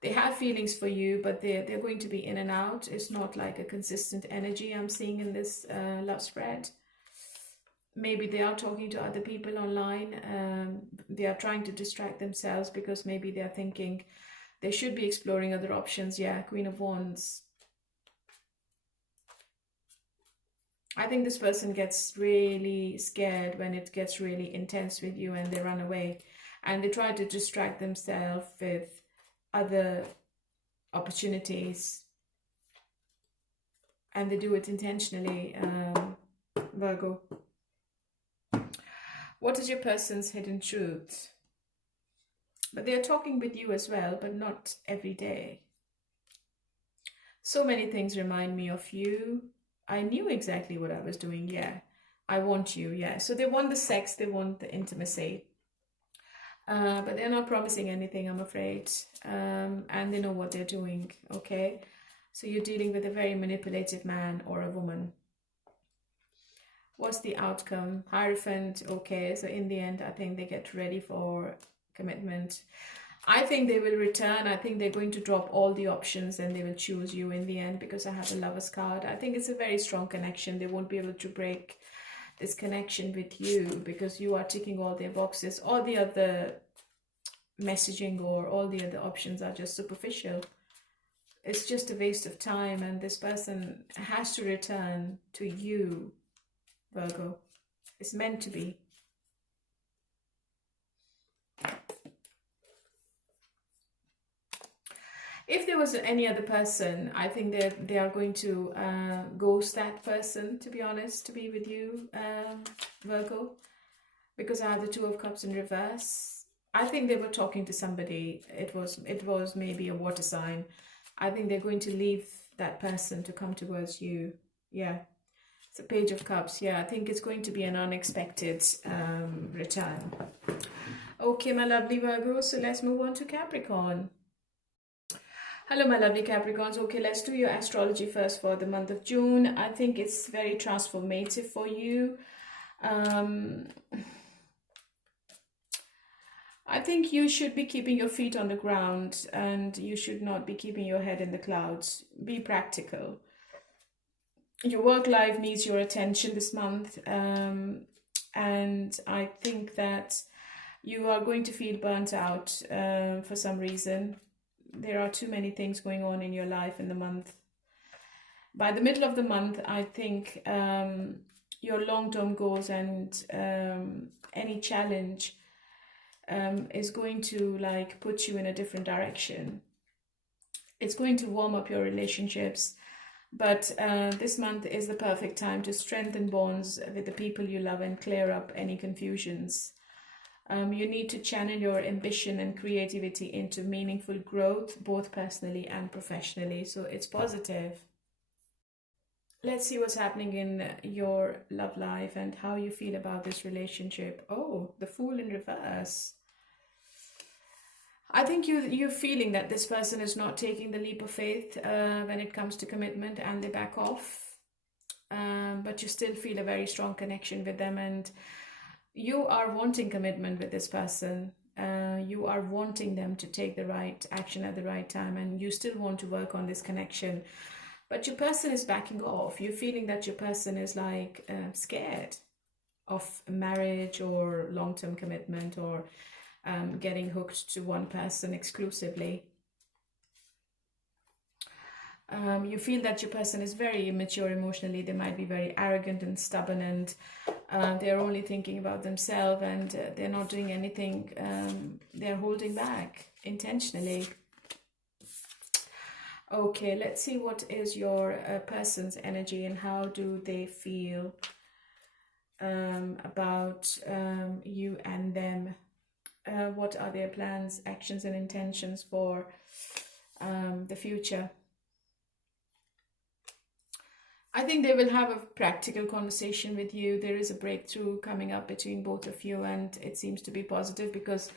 They have feelings for you, but they're going to be in and out. It's not like a consistent energy I'm seeing in this love spread. Maybe they are talking to other people online. They are trying to distract themselves because maybe they are thinking they should be exploring other options. Yeah, Queen of Wands. I think this person gets really scared when it gets really intense with you and they run away. And they try to distract themselves with other opportunities. And they do it intentionally, Virgo. What is your person's hidden truth? But they are talking with you as well, but not every day. So many things remind me of you. I knew exactly what I was doing. Yeah, I want you. Yeah, so they want the sex, they want the intimacy. But they're not promising anything, I'm afraid. And they know what they're doing, okay? So you're dealing with a very manipulative man or a woman. What's the outcome? Hierophant, okay. So in the end, I think they get ready for commitment. I think they will return. I think they're going to drop all the options and they will choose you in the end, because I have a Lover's card. I think it's a very strong connection. They won't be able to break this connection with you because you are ticking all their boxes. All the other messaging or all the other options are just superficial. It's just a waste of time, and this person has to return to you, Virgo. It's meant to be. If there was any other person, I think that they are going to ghost that person, to be honest, to be with you, Virgo, because I have the Two of Cups in reverse. I think they were talking to somebody. It was maybe a water sign. I think they're going to leave that person to come towards you. Yeah, it's a Page of Cups. Yeah, I think it's going to be an unexpected return. Okay, my lovely Virgo, so let's move on to Capricorn. Hello, my lovely Capricorns. Okay, let's do your astrology first for the month of June. I think it's very transformative for you. I think you should be keeping your feet on the ground and you should not be keeping your head in the clouds. Be practical. Your work life needs your attention this month. And I think that you are going to feel burnt out for some reason. There are too many things going on in your life in the month. By the middle of the month, I think your long-term goals and any challenge is going to like put you in a different direction. It's going to warm up your relationships, but this month is the perfect time to strengthen bonds with the people you love and clear up any confusions. You need to channel your ambition and creativity into meaningful growth, both personally and professionally. So it's positive. Let's see what's happening in your love life and how you feel about this relationship. Oh, the Fool in reverse. I think you're feeling that this person is not taking the leap of faith when it comes to commitment, and they back off. But you still feel a very strong connection with them, and you are wanting commitment with this person. You are wanting them to take the right action at the right time, and you still want to work on this connection. But your person is backing off. You're feeling that your person is like scared of marriage or long-term commitment, or getting hooked to one person exclusively. You feel that your person is very immature emotionally. They might be very arrogant and stubborn, and they're only thinking about themselves, and they're not doing anything. They're holding back intentionally. Okay, let's see what is your person's energy and how do they feel about you and them. What are their plans, actions, and intentions for the future? I think they will have a practical conversation with you. There is a breakthrough coming up between both of you, and it seems to be positive because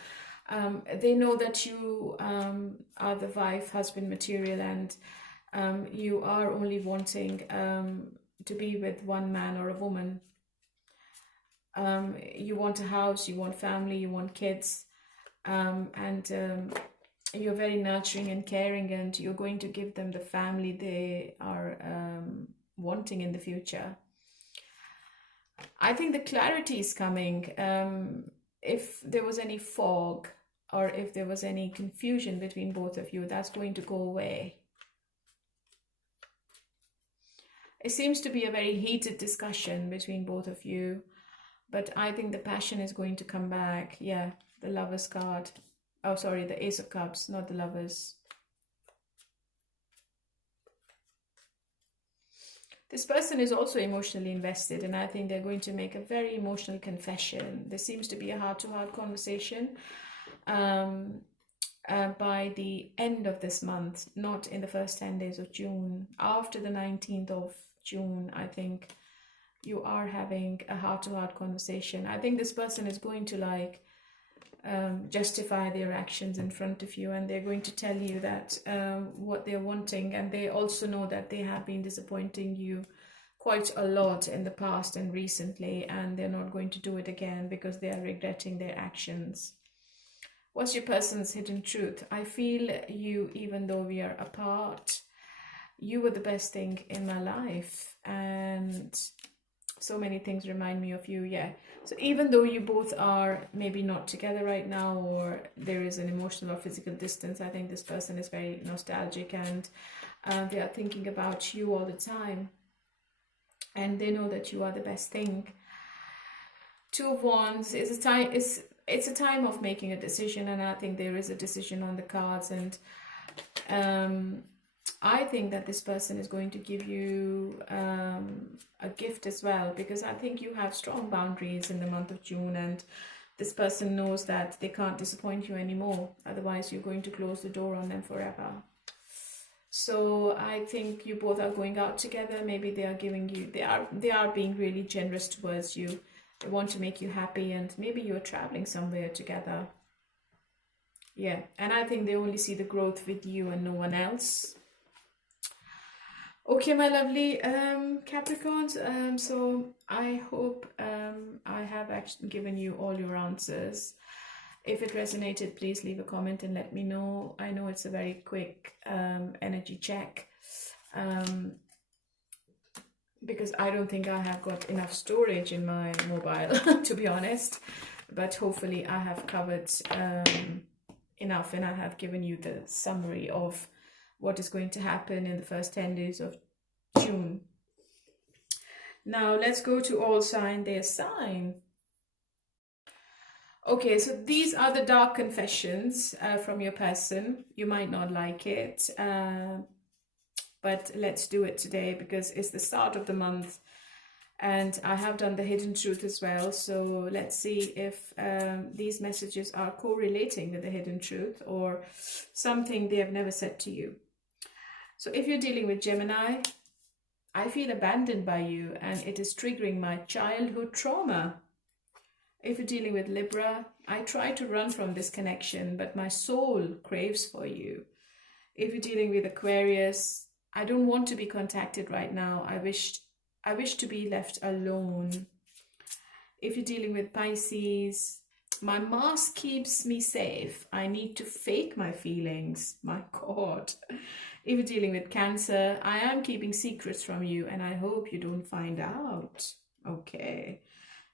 they know that you are the wife, husband material, and you are only wanting to be with one man or a woman. You want a house, you want family, you want kids, and you're very nurturing and caring, and you're going to give them the family they are wanting in the future. I think the clarity is coming. If there was any fog or if there was any confusion between both of you, that's going to go away. It seems to be a very heated discussion between both of you, but I think the passion is going to come back. Yeah, the Lovers card. Oh, sorry, the Ace of Cups, not the Lovers. This person is also emotionally invested, and I think they're going to make a very emotional confession. There seems to be a heart-to-heart conversation by the end of this month, not in the first 10 days of June. After the 19th of June, I think you are having a heart-to-heart conversation. I think this person is going to justify their actions in front of you, and they're going to tell you that what they're wanting, and they also know that they have been disappointing you quite a lot in the past and recently, and they're not going to do it again because they are regretting their actions. What's your person's hidden truth? I feel you, even though we are apart, you were the best thing in my life, and so many things remind me of you. Yeah, so even though you both are maybe not together right now, or there is an emotional or physical distance, I think this person is very nostalgic, and they are thinking about you all the time, and they know that you are the best thing. Two of Wands is a time, it's a time of making a decision, and I think there is a decision on the cards, and I think that this person is going to give you a gift as well, because I think you have strong boundaries in the month of June, and this person knows that they can't disappoint you anymore. Otherwise, you're going to close the door on them forever. So I think you both are going out together. Maybe they are giving you, they are being really generous towards you. They want to make you happy, and maybe you're traveling somewhere together. Yeah, and I think they only see the growth with you and no one else. Okay, my lovely Capricorns, so I hope I have actually given you all your answers. If it resonated, please leave a comment and let me know. I know it's a very quick energy check, because I don't think I have got enough storage in my mobile, to be honest, but hopefully I have covered enough, and I have given you the summary of what is going to happen in the first 10 days of June. Now let's go to all sign their sign. Okay, so these are the dark confessions from your person. You might not like it, but let's do it today because it's the start of the month, and I have done the hidden truth as well. So let's see if these messages are correlating with the hidden truth or something they have never said to you. So if you're dealing with Gemini, I feel abandoned by you and it is triggering my childhood trauma. If you're dealing with Libra, I try to run from this connection, but my soul craves for you. If you're dealing with Aquarius, I don't want to be contacted right now. I wish to be left alone. If you're dealing with Pisces, my mask keeps me safe. I need to fake my feelings. My God. If you're dealing with Cancer, I am keeping secrets from you and I hope you don't find out. Okay.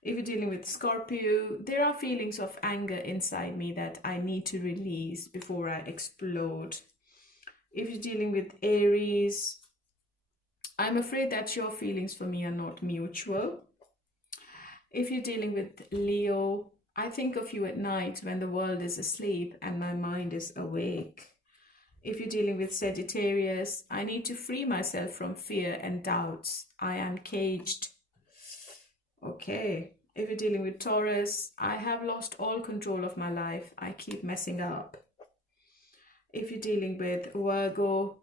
If you're dealing with Scorpio, there are feelings of anger inside me that I need to release before I explode. If you're dealing with Aries, I'm afraid that your feelings for me are not mutual. If you're dealing with Leo, I think of you at night when the world is asleep and my mind is awake. If you're dealing with Sagittarius, I need to free myself from fear and doubts. I am caged. Okay. If you're dealing with Taurus, I have lost all control of my life. I keep messing up. If you're dealing with Virgo,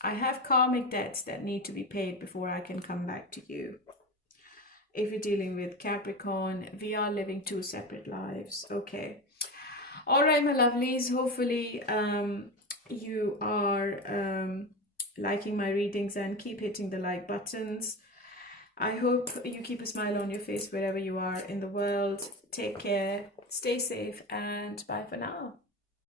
I have karmic debts that need to be paid before I can come back to you. If you're dealing with Capricorn, we are living two separate lives. Okay. All right, my lovelies. Hopefully, you are liking my readings and keep hitting the like buttons. I hope you keep a smile on your face wherever you are in the world. Take care, stay safe, and bye for now.